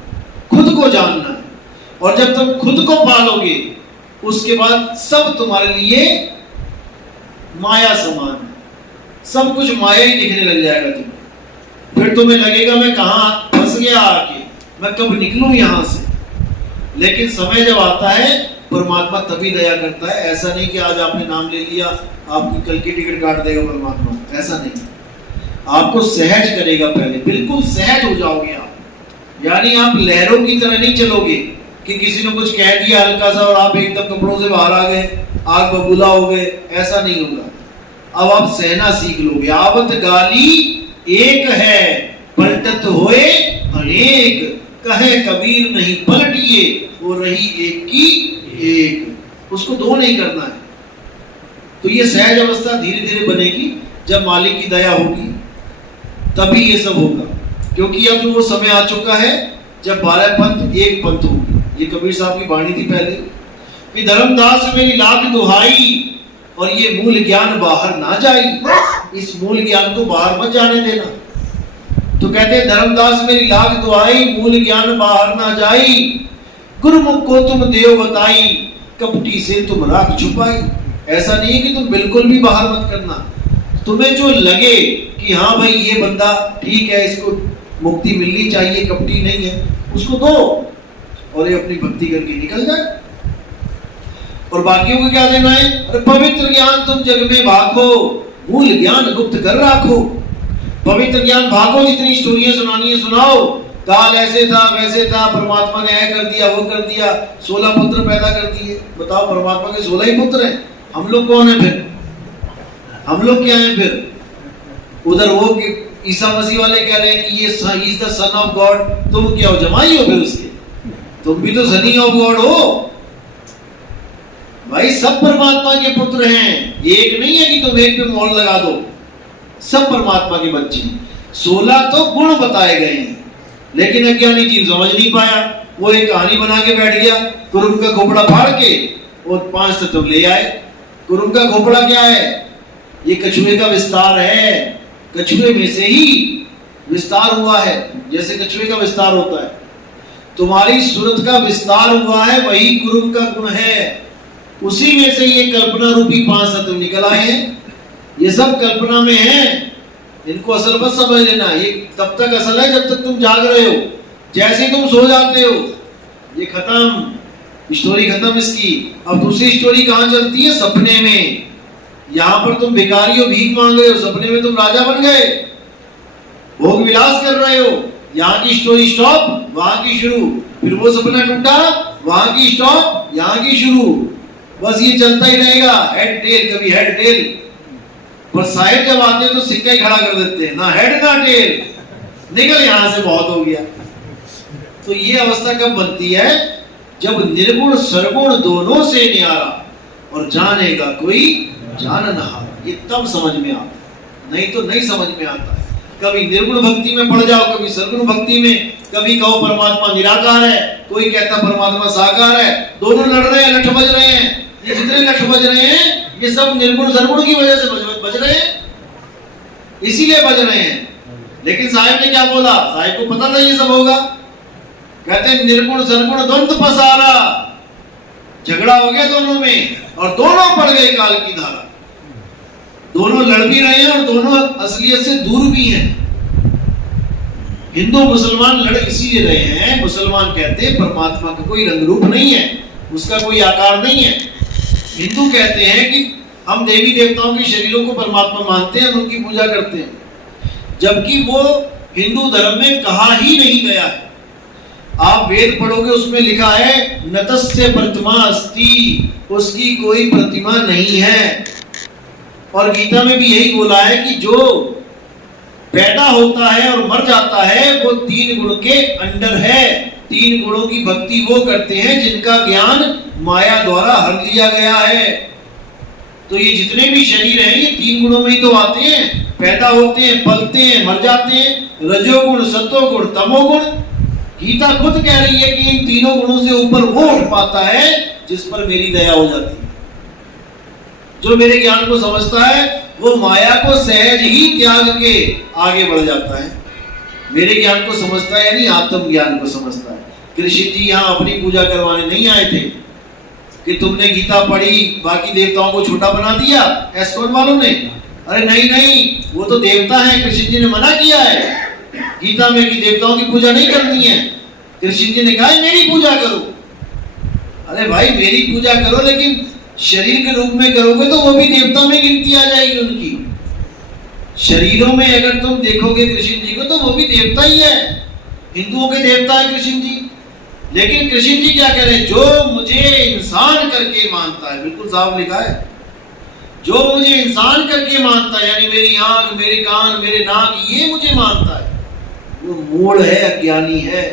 खुद को जानना है, और जब तुम खुद को पालोगे, उसके बाद सब तुम्हारे लिए माया समान है। सब कुछ माया ही दिखने लग जाएगा तुम्हें। फिर तुम्हें लगेगा मैं कहां फंस गया आके, मैं कब निकलूं यहां से। लेकिन समय जब आता है, परमात्मा तभी दया करता है। ऐसा नहीं कि आज आपने नाम ले लिया, आपकी कल की टिकट काट देगा परमात्मा, ऐसा नहीं। आपको सहज करेगा पहले, बिल्कुल सहज हो जाओगे आप। यानी आप लहरों की तरह नहीं चलोगे कि किसी ने कुछ कह दिया हल्का सा और आप एकदम कपड़ों से बाहर आ गए, आग बबूला हो गए, ऐसा नहीं होगा। अब आप सहना सीख लोगे। आवत गाली एक है, पलटत होए अनेक, कहे कबीर नहीं पलटिए, वो रही एक की एक। उसको दो नहीं करना है। तो ये सहज अवस्था धीरे धीरे बनेगी। जब मालिक की दया होगी तभी ये सब होगा। क्योंकि अब वो समय आ चुका है जब 12 पंथ एक पंथ होगी। ये कबीर साहब की वाणी थी पहले कि धर्मदास मेरी लाख दुहाई, और ये मूल ज्ञान बाहर ना जाई। इस मूल ज्ञान को बाहर मत जाने देना। तो कहते हैं धर्मदास मेरी लाख दुहाई, मूल ज्ञान बाहर ना जाई। गुरुमुख को तुम देव बताई, कपटी से तुम राख छुपाई। ऐसा नहीं है कि तुम बिल्कुल भी बाहर मत करना। तुम्हें जो लगे कि हाँ भाई ये बंदा ठीक है, इसको मुक्ति मिलनी चाहिए, कपटी नहीं है, उसको दो और ये अपनी भक्ति करके निकल जाए। और बाकियों को क्या देना है? अरे पवित्र ज्ञान तुम जग में भागो, मूल ज्ञान गुप्त कर राखो। पवित्र ज्ञान भागो, जितनी स्टोरियां सुनानी है सुनाओ। काल ऐसे था वैसे था, परमात्मा ने ऐ कर दिया वो कर दिया, 16 पुत्र पैदा कर दिए। बताओ, परमात्मा के 16 ही पुत्र हैं। हम लोग कौन है फिर? हम लोग क्या हैं फिर? उधर वो ईसा मसीह वाले कह रहे हैं कि ये is the son of God. तुम क्या हो? जमाई हो फिर उसके? तुम भी तो सनी ऑफ गॉड हो भाई। सब परमात्मा के पुत्र हैं। एक नहीं है कि तुम एक पे मोहर लगा दो। सब परमात्मा के बच्चे। 16 तो गुण बताए गए हैं, लेकिन अज्ञानी जीव समझ नहीं पाया। वो एक कहानी बना के बैठ गया, कुरुम का खोपड़ा फाड़ के और 5 तत्व ले आए। कुरुम का खोपड़ा क्या है? ये कछुए का विस्तार है। कछुए में से ही विस्तार हुआ है, जैसे कछुए का विस्तार होता है। तुम्हारी सूरत का विस्तार हुआ है, वही कुरुम का गुण है। उसी में से ये कल्पना रूपी 5 तत्व निकल आए हैं। ये सब कल्पना में है। इनको असल मत समझ लेना, ये तब तक असल है जब तक तुम जाग रहे हो। जैसे ही तुम सो जाते हो ये खत्म, स्टोरी खत्म इसकी। अब दूसरी स्टोरी कहाँ चलती है? सपने में। यहाँ पर तुम भिखारी हो, भीख मांग रहे हो, सपने में तुम राजा बन गए, भोग विलास कर रहे हो। यहाँ की स्टोरी स्टॉप, वहां की शुरू, फिर वो सपना टूटा, वहां की स्टॉप, यहाँ की शुरू, बस ये चलता ही रहेगा। हेड टेल, कभी हेड टेल, पर साहेब जब आते हैं तो सिक्का ही खड़ा कर देते हैं, ना हेड ना टेल, निकल यहां से, बहुत हो गया। तो ये अवस्था कब बनती है? जब निर्गुण सरगुण दोनों से न्यारा और जानेगा कोई जान नहा, ये तब समझ में आता, नहीं तो नहीं समझ में आता है। कभी निर्गुण भक्ति में पड़ जाओ, कभी सरगुण भक्ति में, कभी कहो परमात्मा निराकार है, कोई कहता परमात्मा साकार है, दोनों लड़ रहे हैं, लठ बज रहे हैं। ये जितने लठ बज रहे हैं ये सब निर्गुण सरगुण की वजह से बज रहे हैं, इसीलिए बज रहे हैं। लेकिन साहिब ने क्या बोला? साहिब को पता था ये सब होगा। कहते निर्गुण सरगुण द्वंद्व पसारा, झगड़ा हो गया दोनों में और दोनों पड़ गए काल की धारा। दोनों लड़ भी रहे हैं और दोनों असलियत से दूर भी हैं। हिंदू मुसलमान लड़ इसीलिए रहे हैं, मुसलमान कहते हैं परमात्मा का कोई रंग रूप नहीं है, उसका कोई आकार नहीं है। हिंदू कहते हैं कि हम देवी देवताओं के शरीरों को परमात्मा मानते हैं, उनकी पूजा करते हैं, जबकि वो हिंदू धर्म में कहा ही नहीं गया है। आप वेद पढ़ोगे उसमें लिखा है नतस्य प्रतिमा अस्ति, उसकी कोई प्रतिमा नहीं है। और गीता में भी यही बोला है कि जो पैदा होता है और मर जाता है वो 3 गुण के अंडर है। 3 गुणों की भक्ति वो करते हैं जिनका ज्ञान माया द्वारा हर लिया गया है। तो ये जितने भी शरीर हैं ये 3 गुणों में ही तो आते हैं, पैदा होते हैं, पलते हैं, मर जाते हैं। रजोगुण, सतोगुण, तमोगुण। गीता खुद कह रही है कि इन तीनों गुणों से ऊपर वो उठ पाता है जिस पर मेरी दया हो जाती है। जो मेरे ज्ञान को समझता है वो माया को सहज ही त्याग के आगे बढ़ जाता है। मेरे ज्ञान को समझता है यानी आत्म ज्ञान को समझता है। कृष्ण जी यहाँ अपनी पूजा करवाने नहीं आए थे कि तुमने गीता पढ़ी बाकी देवताओं को छोटा बना दिया एस्कॉन वालों ने। अरे नहीं नहीं, वो तो देवता है, कृष्ण जी ने मना किया है गीता में कि देवताओं की पूजा नहीं करनी है। कृष्ण जी ने कहा मेरी पूजा करो। अरे भाई मेरी पूजा करो, लेकिन शरीर के रूप में करोगे तो वो भी देवता में गिनती आ जाएगी उनकी। शरीरों में अगर तुम देखोगे कृष्ण जी को तो वो भी देवता ही है, हिंदुओं के देवता है कृष्ण जी। लेकिन कृष्ण जी क्या कह रहे हैं? जो मुझे इंसान करके मानता है, बिल्कुल साफ लिखा है, जो मुझे इंसान करके मानता है, यानी मेरी आंख, मेरे कान, मेरे नाक, ये मुझे मानता है, वो मूढ़ है, अज्ञानी है।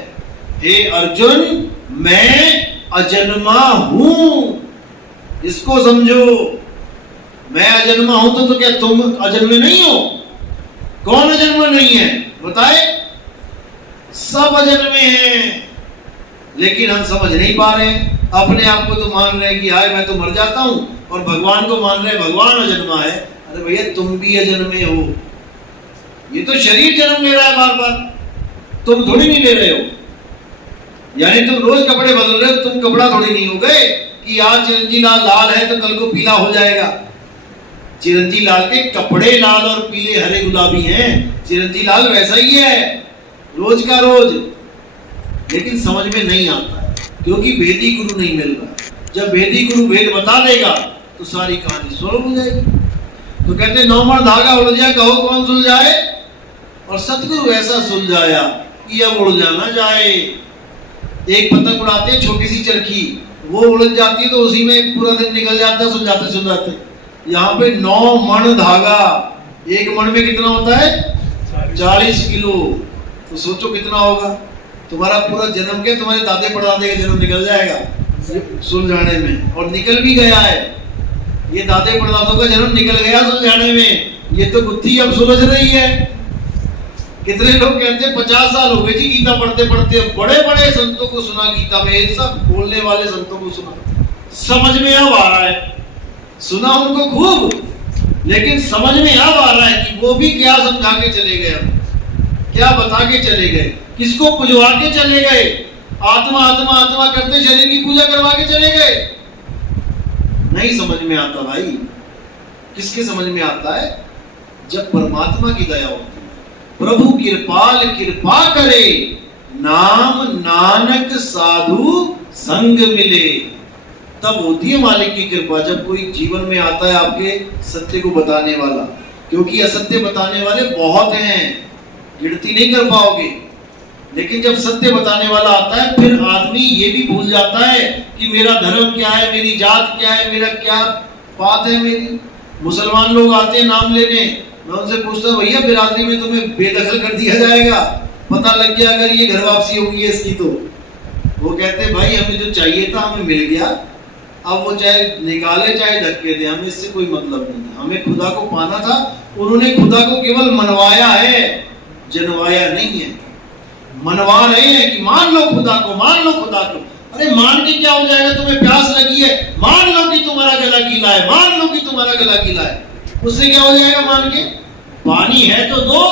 हे अर्जुन, मैं अजन्मा हूं, इसको समझो। मैं अजन्मा हूं तो क्या तुम अजन्मे नहीं हो? कौन अजन्मा नहीं है बताए? सब अजन्मे हैं, लेकिन हम समझ नहीं पा रहे हैं। अपने आप को तो मान रहे हैं कि हाय मैं तो मर जाता हूं, और भगवान को मान रहे हैं भगवान अजन्मा है। अरे भैया तुम भी अजन्मे हो, ये तो शरीर जन्म ले रहा है बार बार, तुम थोड़ी नहीं ले रहे हो। यानी तुम रोज कपड़े बदल रहे हो, तुम कपड़ा थोड़ी नहीं हो गए कि आज चिरंजी लाल लाल है तो कल को पीला हो जाएगा। चिरंजी लाल के कपड़े लाल और पीले हरे गुलाबी हैं, चिरंजी लाल वैसा ही है रोज का रोज। लेकिन समझ में नहीं आता है क्योंकि वेदी गुरु नहीं मिल रहा। जब वेदी गुरु वेद बता देगा तो सारी कहानी सोलह हो जाएगी। तो कहते नौमण धागा उलझा, कहो कौन सुलझाए? और सतगुरु ऐसा सुलझाया कि अब उलझा ना जाए। एक पतंग उड़ाते हैं छोटी सी चरखी, वो उलझ जाती है तो उसी में पूरा दिन निकल जाता है सुलझाते सुलझाते। यहाँ पे 9 मण धागा, एक मण में कितना होता है? 40 किलो। तो सोचो कितना होगा। तुम्हारा पूरा जन्म के, तुम्हारे दादे परदादे का जन्म निकल जाएगा सुलझाने में, और निकल भी गया है। ये दादे परदादों का जन्म निकल गया सुलझाने में, ये तो गुत्थी अब सुलझ रही है। कितने लोग कहते हैं 50 साल हो गए जी गीता पढ़ते पढ़ते, बड़े बड़े संतों को सुना गीता में, सब बोलने वाले संतों को सुना, समझ में अब आ रहा है, सुना उनको खूब, लेकिन समझ में अब आ रहा है कि वो भी क्या समझा के चले गए, क्या बता के चले गए, किसको पुजवा के चले गए। आत्मा आत्मा आत्मा करते शरीर की पूजा करवा के चले गए। नहीं समझ में आता भाई, किसके समझ में आता है? जब परमात्मा की दया होती है। प्रभु कृपाल कृपा करे, नाम नानक साधु संग मिले। तब होती है मालिक की कृपा, जब कोई जीवन में आता है आपके सत्य को बताने वाला, क्योंकि असत्य बताने वाले बहुत हैं, गिनती नहीं कर पाओगे। लेकिन जब सत्य बताने वाला आता है, फिर आदमी ये भी भूल जाता है कि मेरा धर्म क्या है, मेरी जात क्या है, मेरा क्या बात है मेरी। मुसलमान लोग आते हैं नाम लेने, मैं उनसे पूछता हूँ भैया बिरादरी में तुम्हें बेदखल कर दिया जाएगा, पता लग गया अगर ये घर वापसी होगी इसकी तो। वो कहते भाई हमें जो चाहिए था हमें मिल गया, अब वो चाहे निकाले चाहे धक्के दे, हमें इससे कोई मतलब नहीं है, हमें खुदा को पाना था। उन्होंने खुदा को केवल मनवाया है, जनवाया नहीं है। मनवा रहे हैं कि मान लो खुदा को, मान लो खुदा को। अरे मान के क्या हो जाएगा, तुम्हें प्यास लगी है, मान लो कि तुम्हारा गला गीला है, मान लो कि तुम्हारा गला गीला है, उससे क्या हो जाएगा मान के? पानी है तो दो,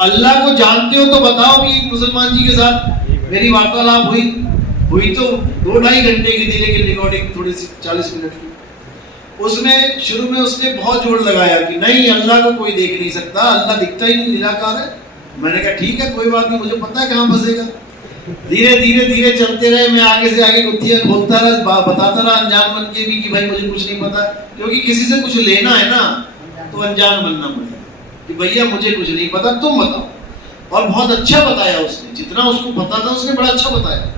अल्लाह को जानते हो तो बताओ। कि एक मुसलमान जी के साथ मेरी वार्तालाप हुई तो 2-2.5 घंटे की थी, लेकिन रिकॉर्डिंग थोड़ी सी 40 मिनट की। उसमें शुरू में उसने बहुत जोर लगाया कि नहीं अल्लाह को कोई देख नहीं सकता, अल्लाह दिखता ही नहीं, निराकार है। मैंने कहा ठीक है कोई बात नहीं, मुझे पता है कहाँ फंसेगा। धीरे धीरे धीरे चलते रहे, मैं आगे से आगे गुत्थियां खोलता रहा, बताता रहा अनजान बन के भी कि भाई मुझे कुछ नहीं पता, क्योंकि किसी से कुछ लेना है ना तो अनजान बनना पड़ेगा कि भैया मुझे कुछ नहीं पता, तुम बताओ। और बहुत अच्छा बताया उसने, जितना उसको पता था उसने बड़ा अच्छा बताया।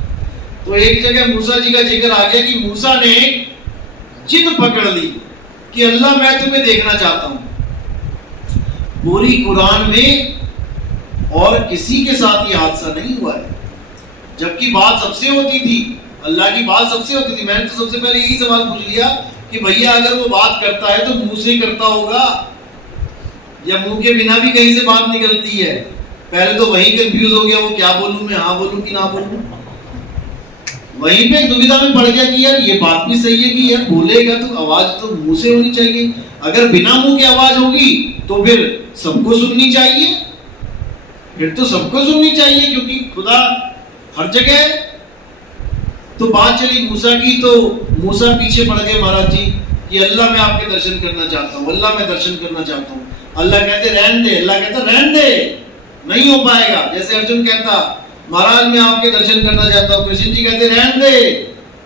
तो एक जगह मूसा जी का जिक्र आ गया कि मूसा ने जिद पकड़ ली कि अल्लाह मैं तुम्हें देखना चाहता हूं। पूरी कुरान में और किसी के साथ ये हादसा नहीं हुआ है, जबकि बात सबसे होती थी, अल्लाह की बात सबसे होती थी। मैंने तो सबसे पहले यही सवाल पूछ लिया कि भैया अगर वो बात करता है तो मुंह से करता होगा या मुंह के बिना भी कहीं से बात निकलती है? पहले तो वही कंफ्यूज हो गया, वो क्या बोलूं मैं, हाँ बोलूं कि ना बोलूं। वहीं पे दुविधा में पड़ गया कि यार ये बात भी सही है कि यार बोलेगा तो आवाज तो मुंह से होनी चाहिए, अगर बिना मुंह की आवाज होगी तो फिर सबको सुननी चाहिए, फिर तो सबको सुननी चाहिए क्योंकि खुदा हर जगह है। तो बात चली मूसा की, तो मूसा पीछे पड़ गए महाराज जी कि अल्लाह मैं आपके दर्शन करना चाहता हूँ, अल्लाह मैं दर्शन करना चाहता हूँ। अल्लाह कहते रहन दे, अल्लाह कहता रहन दे, नहीं हो पाएगा। जैसे अर्जुन कहता महाराज मैं आपके दर्शन करना चाहता हूँ, कृष्ण जी कहते रहन दे,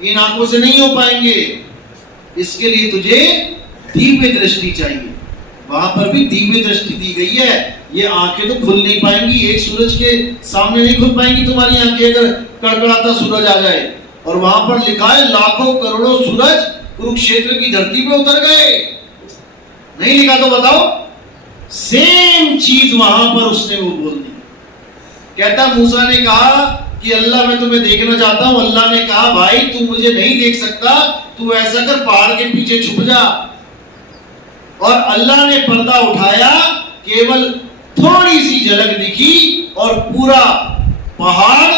इन आंखों से नहीं हो पाएंगे, इसके लिए तुझे दिव्य दृष्टि चाहिए। वहां पर भी दिव्य दृष्टि दी गई है, ये आंखें तो खुल नहीं पाएंगी, एक सूरज के सामने नहीं खुल पाएंगी तुम्हारी आंखें अगर कड़कड़ाता सूरज आ जाए। और वहां पर लिखा है लाखों करोड़ों सूरज कुरुक्षेत्र की धरती पे उतर गए, नहीं लिखा तो बताओ? सेम चीज वहां पर उसने वो बोल दी। कहता मूसा ने कहा कि अल्लाह मैं तुम्हें देखना चाहता हूं। अल्लाह ने कहा भाई तू मुझे नहीं देख सकता, तू ऐसा कर पहाड़ के पीछे छुप जा। और अल्लाह ने पर्दा उठाया, केवल थोड़ी सी झलक दिखी और पूरा पहाड़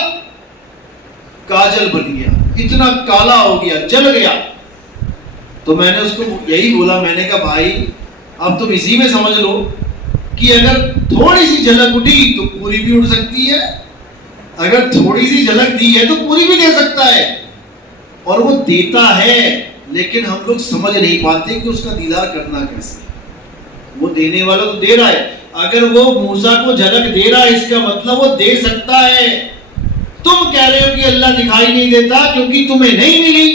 काजल बन गया, इतना काला हो गया, जल गया। तो मैंने उसको यही बोला, मैंने कहा भाई अब तुम इसी में समझ लो कि अगर थोड़ी सी झलक उठी तो पूरी भी उड़ सकती है, अगर थोड़ी सी झलक दी है तो पूरी भी दे सकता है। और वो देता है, लेकिन हम लोग समझ नहीं पाते कि उसका दीदार करना कैसे। वो देने वाला तो दे रहा है, अगर वो मूसा को झलक दे रहा है इसका मतलब वो दे सकता है। तुम कह रहे हो कि अल्लाह दिखाई नहीं देता क्योंकि तुम्हें नहीं मिली।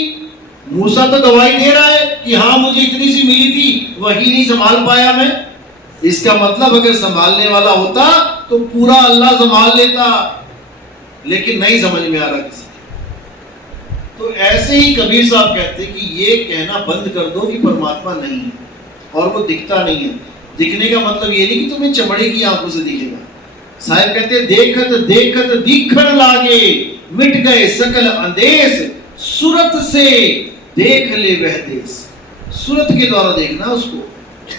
मूसा तो गवाही दे रहा है कि हाँ मुझे इतनी सी मिली थी, वही नहीं संभाल पाया मैं। इसका मतलब अगर संभालने वाला होता तो पूरा अल्लाह संभाल लेता, लेकिन नहीं समझ में आ रहा किसी। तो ऐसे ही कबीर साहब कहते कि ये कहना बंद कर दो कि परमात्मा नहीं है और वो दिखता नहीं है। दिखने का मतलब ये नहीं कि तुम्हें चमड़े की आंखों से दिखेगा। साहब कहते देखत देखत दिखण लागे, मिट गए सकल अंदेश, सूरत से देख ले वह देश। सूरत के द्वारा देखना उसको,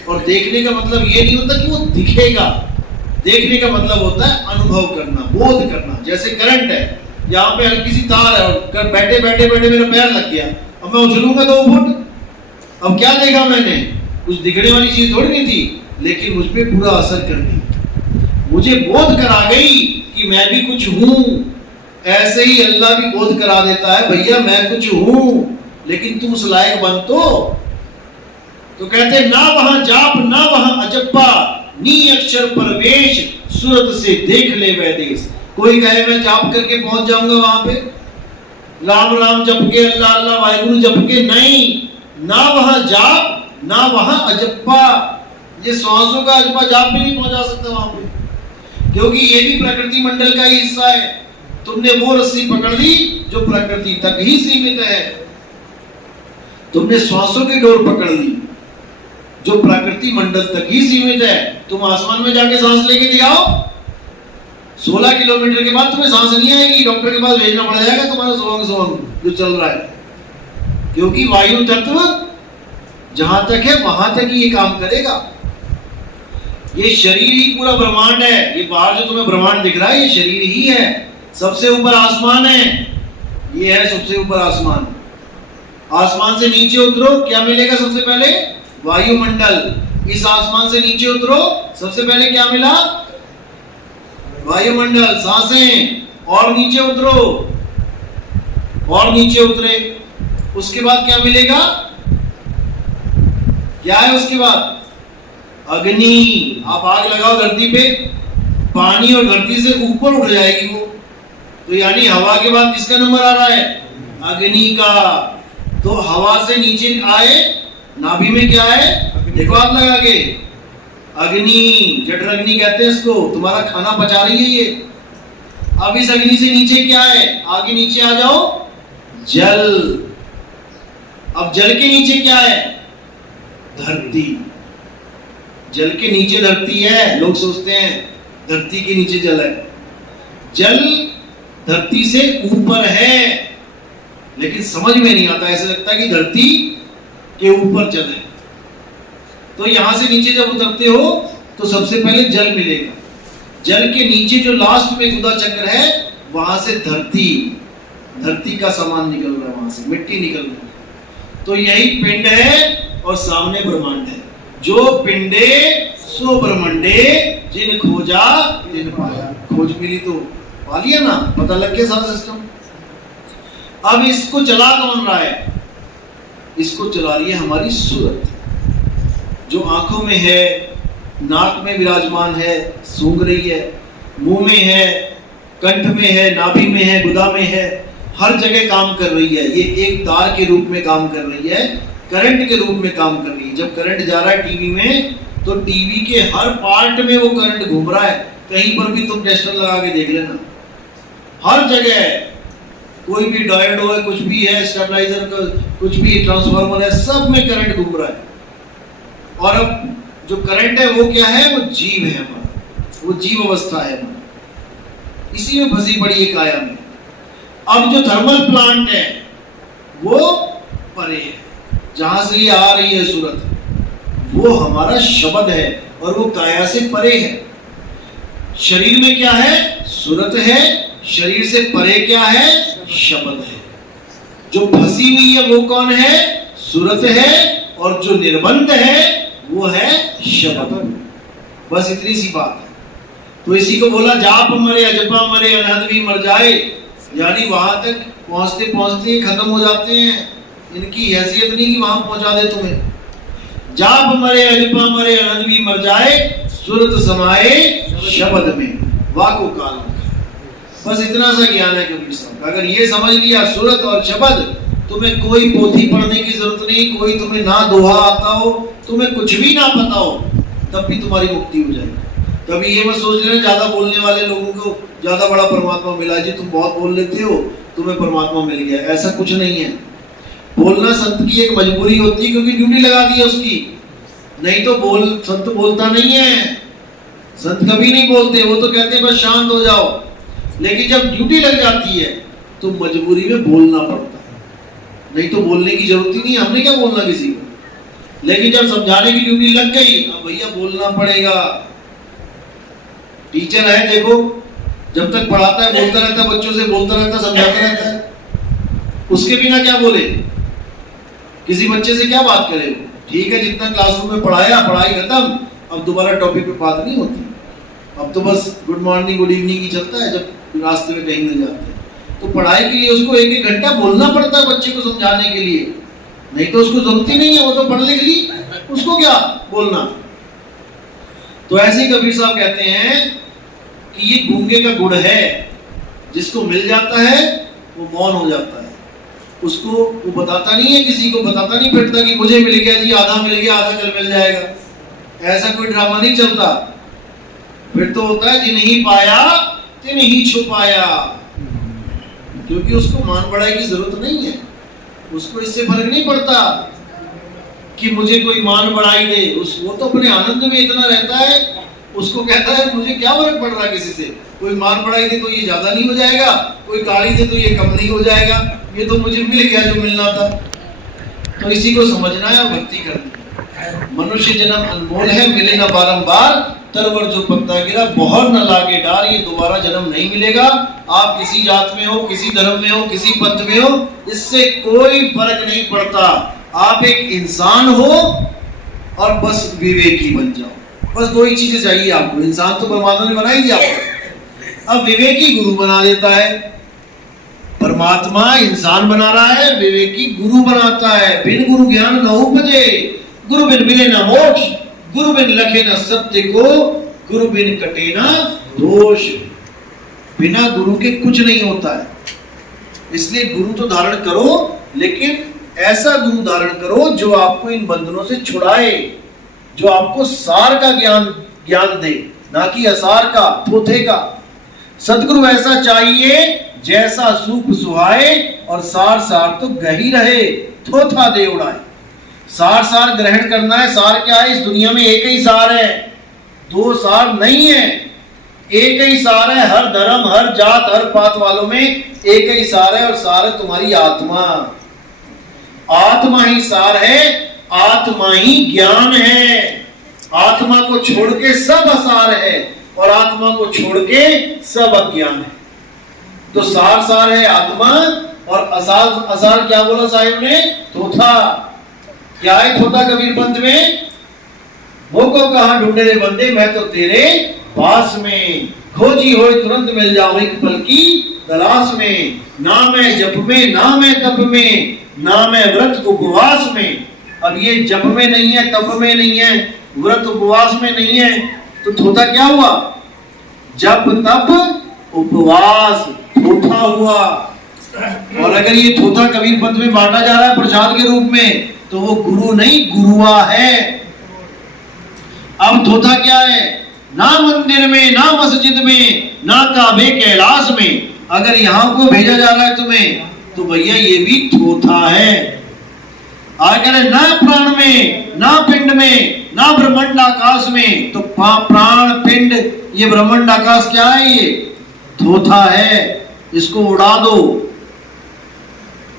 और देखने का मतलब ये नहीं होता कि वो दिखेगा। देखने का मतलब होता है अनुभव करना, बोध करना। जैसे करंट है, यहाँ पे हल्की सी तार है और बैठे बैठे बैठे मेरा पैर लग गया, अब मैं उछलूंगा 2 फुट, अब क्या देखा मैंने? कुछ दिखने वाली चीज थोड़ी नहीं थी, लेकिन मुझ पे पूरा असर कर गई, मुझे बोध करा गई कि मैं भी कुछ हूं। ऐसे ही अल्लाह भी बोध करा देता है, भैया मैं कुछ हूं, लेकिन तुम उस लायक बन तो कहते ना वहां जाप ना वहां अजब्बा, नी अक्षर परवेश सूरत से देख ले वह देश। कोई कहे मैं जाप करके पहुंच जाऊंगा वहां पे, राम राम जप के, अल्लाह अल्लाह वाहिगुरु जप के, नहीं, ना वहां जाप ना वहां अजप्पा। ये श्वासों का अजप्पा जाप भी नहीं पहुंचा सकता वहां पे, क्योंकि ये भी प्रकृति मंडल का ही हिस्सा है। तुमने वो रस्सी पकड़ ली जो प्रकृति तक ही सीमित है, तुमने श्वासों की डोर पकड़ ली जो प्रकृति मंडल तक ही सीमित है। तुम आसमान में जाके सांस लेके दिखाओ, 16 किलोमीटर के बाद तुम्हें सांस नहीं आएगी, डॉक्टर के पास भेजना पड़ जाएगा तुम्हारा सोंग जो चल रहा है, क्योंकि वायु तत्व जहां तक है वहां तक ही ये काम करेगा। ये शरीर ही पूरा ब्रह्मांड है, ये बाहर जो तुम्हें ब्रह्मांड दिख रहा है ये शरीर ही है। सबसे ऊपर आसमान है, ये है सबसे ऊपर आसमान। आसमान से नीचे उतरो, क्या मिलेगा सबसे पहले? वायुमंडल। इस आसमान से नीचे उतरो, सबसे पहले क्या मिला? वायुमंडल, सांसें। और नीचे उतरो, और नीचे उतरे, उसके बाद क्या मिलेगा? क्या है उसके बाद? अग्नि। आप आग लगाओ धरती पे, पानी और धरती से ऊपर उठ जाएगी वो, तो यानी हवा के बाद किसका नंबर आ रहा है? अग्नि का। तो हवा से नीचे आए, नाभि में क्या है? देखो हाथ लगा के, अग्नि, जठराग्नि कहते हैं इसको। तुम्हारा खाना पचा रही है ये। अब इस अग्नि से नीचे क्या है? आगे नीचे आ जाओ, जल। अब जल के नीचे क्या है? धरती। जल के नीचे धरती है, लोग सोचते हैं धरती के नीचे जल है। जल धरती से ऊपर है, लेकिन समझ में नहीं आता, ऐसा लगता है कि धरती के ऊपर जल है। तो यहां से नीचे जब उतरते हो तो सबसे पहले जल मिलेगा। जल के नीचे जो लास्ट में गुदा चक्र है, वहां से धरती का सामान निकल रहा है, वहां से मिट्टी निकल रही है। तो यही पिंड है और सामने ब्रह्मांड है। जो पिंडे सो ब्रह्मंडे, जिन खोजा जिन पाया। खोज मिली तो पा लिया ना, पता लग गया सारा सिस्टम। अब इसको चला कौन रहा है? इसको चला रही है हमारी सूरत, जो आंखों में है, नाक में विराजमान है, सूंघ रही है, मुंह में है, कंठ में है, नाभि में है, गुदा में है, हर जगह काम कर रही है। ये एक तार के रूप में काम कर रही है, करंट के रूप में काम कर रही है। जब करंट जा रहा है टीवी में, तो टीवी के हर पार्ट में वो करंट घूम रहा है। कहीं पर भी तुम टेस्टर लगा के देख लेना, हर जगह कोई भी डायोड हो, कुछ भी है, स्टेबलाइजर का कुछ भी, ट्रांसफार्मर है, सब में करंट घूम रहा है। और अब जो करंट है वो क्या है? वो जीव है हमारा, वो जीव अवस्था है हमारा, इसी में फंसी पड़ी है काया में। अब जो थर्मल प्लांट है वो परे है, जहां से ये आ रही है सूरत, वो हमारा शब्द है और वो काया से परे है। शरीर में क्या है? सूरत है। शरीर से परे क्या है? शब्द है। जो फंसी हुई है वो कौन है? सूरत है। और जो निर्बंध है वो है शब्द। बस इतनी सी बात है। तो इसी को बोला जाप मरे अजपा मरे अनहद भी मर जाए, यानी वहां तक पहुंचते पहुंचते खत्म हो जाते हैं। इनकी हैसियत नहीं कि वहां पहुंचा दे तुम्हें। जाप मरे अजपा मरे अनहद भी मर जाए, सूरत समाए शब्द में, वाको काल। बस इतना सा ज्ञान है कबीर साहब। अगर ये समझ लिया सूरत और शब्द, तुम्हें कोई पोथी पढ़ने की जरूरत नहीं, कोई तुम्हें ना दोहा आता हो, तुम्हें कुछ भी ना पता हो, तब भी तुम्हारी मुक्ति हो जाएगी। कभी ये मत सोच लेना ज्यादा बोलने वाले लोगों को ज्यादा बड़ा परमात्मा मिला, जी तुम बहुत बोल लेते हो तुम्हें परमात्मा मिल गया, ऐसा कुछ नहीं है। बोलना संत की एक मजबूरी होती है, क्योंकि ड्यूटी लगा दी है उसकी। नहीं तो संत बोलता नहीं है, संत कभी नहीं बोलते, वो तो कहते हैं बस शांत हो जाओ। लेकिन जब ड्यूटी लग जाती है तो मजबूरी में बोलना पड़ता है, नहीं तो बोलने की जरूरत ही नहीं, हमने क्या बोलना किसी को। लेकिन जब समझाने की ड्यूटी लग गई, अब भैया बोलना पड़ेगा। टीचर है देखो, जब तक पढ़ाता है बोलता रहता है, बच्चों से बोलता रहता है, समझाता रहता है, उसके बिना क्या बोले? किसी बच्चे से क्या बात करे? ठीक है जितना क्लासरूम में पढ़ाया, पढ़ाई खत्म, अब दोबारा टॉपिक पे बात नहीं होती। अब तो बस good morning good evening he चलता है जब रास्ते में कहीं मिल जाते हैं। तो पढ़ाई के लिए उसको 1-1 घंटा बोलना पड़ता है बच्चे को समझाने के लिए, नहीं तो उसको जरूरत ही नहीं है, वो तो पढ़ लिख ली, उसको क्या बोलना। तो ऐसे ही कबीर साहब कहते हैं कि ये गूंगे का गुड़ है, जिसको मिल जाता है वो मौन हो जाता है, उसको वो बताता नहीं है, किसी को बताता नहीं फिरता कि मुझे मिल गया जी, आधा मिल गया, आधा कल मिल जाएगा। ऐसा कोई ड्रामा नहीं चलता। फिर तो होता है जिन्हीं पाया तिन्हीं छुपाया, क्योंकि उसको मान बढ़ाई की जरूरत नहीं है, उसको इससे फर्क नहीं पड़ता कि मुझे कोई मान बढ़ाई दे। वो तो अपने आनंद में इतना रहता है, उसको कहता है मुझे क्या फर्क पड़ रहा है किसी से, कोई मान बढ़ाई दे तो ये ज्यादा नहीं हो जाएगा, कोई गाली दे तो ये कम नहीं हो जाएगा, ये तो मुझे मिल गया जो मिलना था। तो इसी को समझना है और भक्ति करनी है। मनुष्य जन्म अनमोल है, मिले ना बारंबार, तरवर जो पत्ता गिरा बहुत न लागे डार, ये दोबारा जन्म नहीं मिलेगा। आप किसी जात में हो, किसी धर्म में हो, किसी पंथ में हो, इससे कोई फर्क नहीं पड़ता। आप एक इंसान हो और बस विवेकी बन जाओ, बस दो ही चीजें चाहिए आपको। इंसान तो परमात्मा ने बनाई थी आपको, अब विवेकी गुरु बना देता है। परमात्मा इंसान बना रहा है, विवेकी गुरु बनाता है। बिन गुरु ज्ञान न उपजे, गुरु बिन मिले न मोक्ष, गुरु बिन लखे न सत्य को, गुरु बिन कटे न दोष। बिना गुरु के कुछ नहीं होता है, इसलिए गुरु तो धारण करो, लेकिन ऐसा गुरु धारण करो जो आपको इन बंधनों से छुड़ाए, जो आपको सार का ज्ञान दे, ना कि असार का, थोथे का। सदगुरु ऐसा चाहिए जैसा सूप सुहाए, और सार सार तो गही रहे, थोथा दे उड़ाए। सार सार ग्रहण करना है। सार क्या है? इस दुनिया में एक ही सार है, दो सार नहीं है, एक ही सार है। हर धर्म, हर जात, हर पात वालों में एक ही सार है, और सार है तुम्हारी आत्मा। आत्मा ही सार है, आत्मा ही ज्ञान है। आत्मा को छोड़ के सब असार है, और आत्मा को छोड़ के सब अज्ञान है। तो सार सार है आत्मा, और असार असार क्या बोला साहिब ने? थोथा। क्या है थोथा कबीर पंथ में? वो को कहां ढूंढे रे बंदे, मैं तो तेरे पास में, खोजी हो तुरंत मिल जाओ एक पल की तलाश में। ना मैं जप में, ना मैं तप में, ना मैं व्रत उपवास में। अब ये जप में नहीं है, तप में नहीं है, व्रत उपवास में नहीं है, तो थोथा क्या हुआ? जप तप उपवास, थोथा हुआ। और अगर ये थोथा कबीर पंथ में बांटा जा रहा है प्रसाद के रूप में, तो वो गुरु नहीं, गुरुआ है। अब थोथा क्या है? ना मंदिर में, ना मस्जिद में, ना काबे कैलाश में। अगर यहां को भेजा जा रहा है तुम्हें, तो भैया ये भी थोथा है। अगर ना प्राण में, ना पिंड में, ना ब्रह्मांड आकाश में, तो प्राण पिंड ये ब्रह्मांड आकाश क्या है? ये थोथा है, इसको उड़ा दो।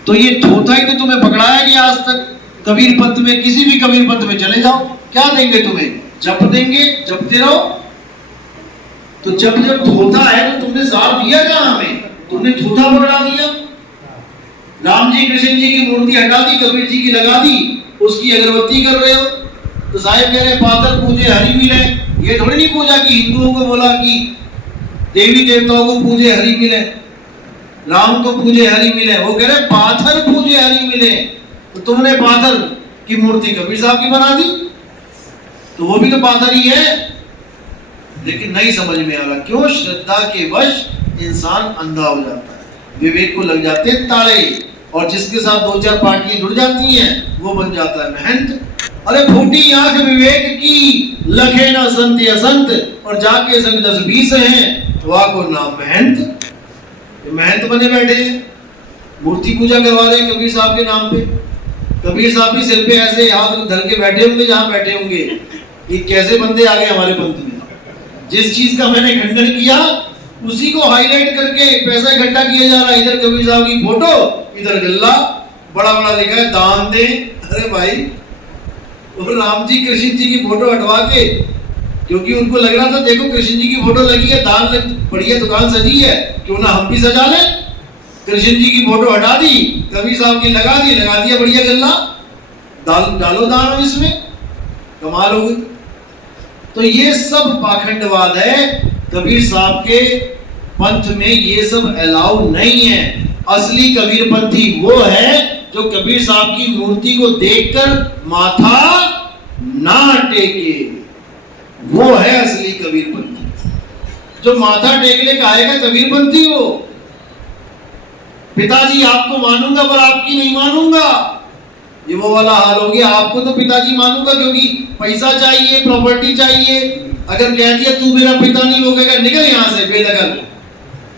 तो ये थोथा ही तो तुम्हें पकड़ाया गया आज तक। कबीर पंथ में, किसी भी कबीर पंथ में चले जाओ, क्या देंगे तुम्हें? जप देंगे, जपते रहो। तो जब थोथा है तो तुमने साथ दिया क्या हमें? तुमने थोथा पकड़ा दिया। राम जी कृष्ण जी की मूर्ति हटा दी, कबीर जी की लगा दी, उसकी अगरबत्ती कर रहे हो। तो साहिब कह रहे पाथर पूजे हरि मिले। ये थोड़ी नहीं पूजा कि हिंदुओं को बोला कि देवी देवताओं को पूजे हरि मिले, राम को पूजे हरि मिले। वो कह रहे पाथर पूजे हरि मिले। तो तुमने पाथर की मूर्ति कबीर साहब की बना दी, तो वो भी तो पाथर ही है। लेकिन नहीं समझ में आ रहा, क्यों? श्रद्धा के वश इंसान अंधा हो जाता है, विवेक को लग जाते हैं ताले, और जिसके साथ दो चार पार्टियां जुड़ जाती हैं वो बन जाता है महंत। अरे फूटी आंख विवेक की, लखे ना संत असंत, और जाके संग 10-20 हैं, वह को नाम महंत। महंत बने बैठे हैं, मूर्ति पूजा करवा रहे हैं कबीर साहब के नाम पे। कबीर साहब भी सिर पे ऐसे हाथ धर के बैठे होंगे जहां बैठे होंगे। ये कैसे बंदे आ गए हमारे पंथ में? जिस चीज का मैंने खंडन किया उसी को हाईलाइट करके पैसा इकट्ठा किया जा रहा है। इधर कबीर साहब की फोटो, इधर गल्ला, बड़ा बड़ा लिखा है दान दे। अरे भाई, और राम जी कृष्ण जी की फोटो हटवा के, क्योंकि उनको लग रहा था देखो कृष्ण जी की फोटो लगी है, दान बढ़िया दुकान सजी है, क्यों ना हम भी सजा लें। कृष्ण जी की फोटो हटा दी, कबीर साहब की लगा दिया बढ़िया गल्ला, डालो दान इसमें, कमाल हो गई। तो ये सब पाखंडवाद है। कबीर साहब के पंथ में ये सब अलाउ नहीं है। असली कबीर पंथी वो है जो कबीर साहब की मूर्ति को देखकर माथा ना टेके, वो है असली कबीरपंथी। जो माथा टेकने का आएगा कबीरपंथी वो। पिताजी आपको मानूंगा पर आपकी नहीं मानूंगा, ये वो वाला हाल हो गया। आपको तो पिताजी मानूंगा क्योंकि पैसा चाहिए, प्रॉपर्टी चाहिए। अगर कह दिया तू मेरा पिता नहीं, वो कहेगा निकल यहां से बेदखल।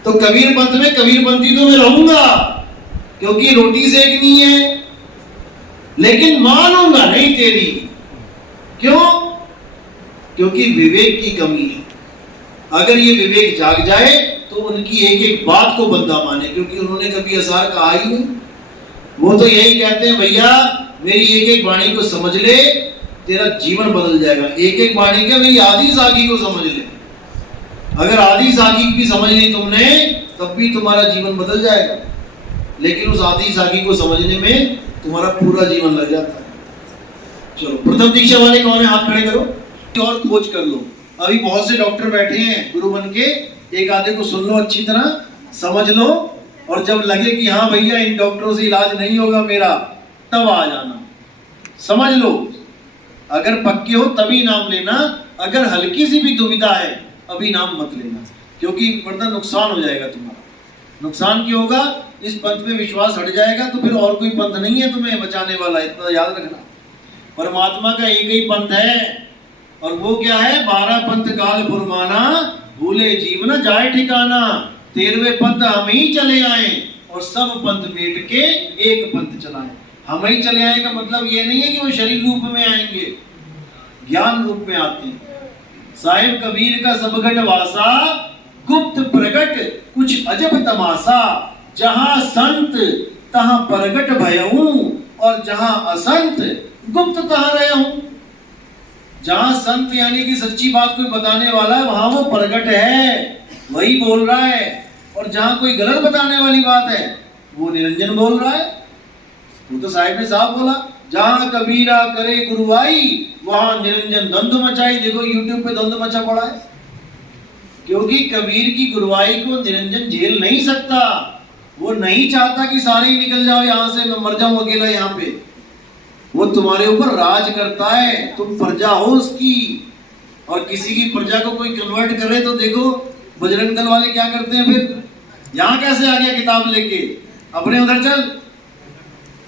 तो कबीर पंथ में कबीरपंथी तो मैं रहूंगा क्योंकि रोटी सेकनी है, लेकिन मानूंगा नहीं तेरी। क्यों? क्योंकि विवेक की कमी है। अगर ये विवेक जाग जाए तो उनकी एक एक बात को बंदा माने, क्योंकि उन्होंने कभी असार कहा ही नहीं। वो तो यही कहते हैं भैया मेरी एक एक वाणी को समझ ले, तेरा जीवन बदल जाएगा। एक एक वाणी का मेरी आधी साखी को समझ ले। अगर आधी साखी भी समझ ली तुमने तब भी तुम्हारा जीवन बदल जाएगा, लेकिन उस आधी साखी को समझने में तुम्हारा पूरा जीवन लग जाता है। चलो प्रथम दीक्षा वाले कौन है? हाथ खड़े करो और खोज कर लो। अभी बहुत से डॉक्टर बैठे हैं गुरु बन के, एक आधे को सुन लो, अच्छी तरह समझ लो, और जब लगे कि हाँ भैया इन डॉक्टरों से इलाज नहीं होगा मेरा, तब आ जाना। समझ लो, अगर पक्के हो तभी नाम लेना। अगर हल्की सी भी दुविधा है अभी नाम मत लेना, क्योंकि वरना नुकसान हो जाएगा तुम्हारा। नुकसान क्यों होगा? इस पंथ में विश्वास हट जाएगा तो फिर और कोई पंथ नहीं है तुम्हें बचाने वाला, इतना याद रखना। परमात्मा का एक ही पंथ है, और वो क्या है? 12 पंथ काल फुरमाना, भूले जीवन जाए ठिकाना। 13वें पंथ हम ही चले आए और सब पंथ मेट के एक पंथ चलाए। हम ही चले आए का मतलब ये नहीं है कि वो शरीर रूप में आएंगे, ज्ञान रूप में आते हैं। साहिब कबीर का सबगट वासा, गुप्त प्रगट कुछ अजब तमाशा। जहां संत तहां प्रगट भयऊं, और जहां असंत गुप्त तहां रहूं। जहां संत यानी कि सच्ची बात कोई बताने वाला है वहां वो प्रगट है, वही बोल रहा है। और जहां कोई गलत बताने वाली बात है वो निरंजन बोल रहा है। वो तो साहिब ने साफ बोला, जहां कबीरा करे गुरुवाई वहां निरंजन द्वंद्व मचाई। देखो यूट्यूब पे द्वंद्व मचा पड़ा है, क्योंकि कबीर की गुरुवाई को निरंजन झेल नहीं सकता। वो नहीं चाहता कि सारे ही निकल जाओ यहां से, मैं मर जाऊं अकेला यहाँ पे। वो तुम्हारे ऊपर राज करता है, तुम प्रजा हो उसकी। और किसी की प्रजा को कोई कन्वर्ट करे तो देखो बजरंग दल वाले क्या करते हैं फिर। यहाँ कैसे आ गया किताब लेके, अपने उधर चल।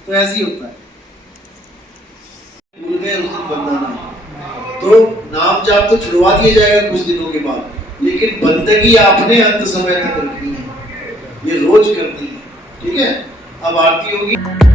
तो ऐसे ही होता है। भूल गए उस दिन बंदाना, तो नाम जाप तो छुड़वा दिया जाएगा कुछ दिनों के बाद, लेकिन बंदगी आपने अंत समय तक रखनी है, ये रोज करनी है। ठीक है, अब आरती होगी।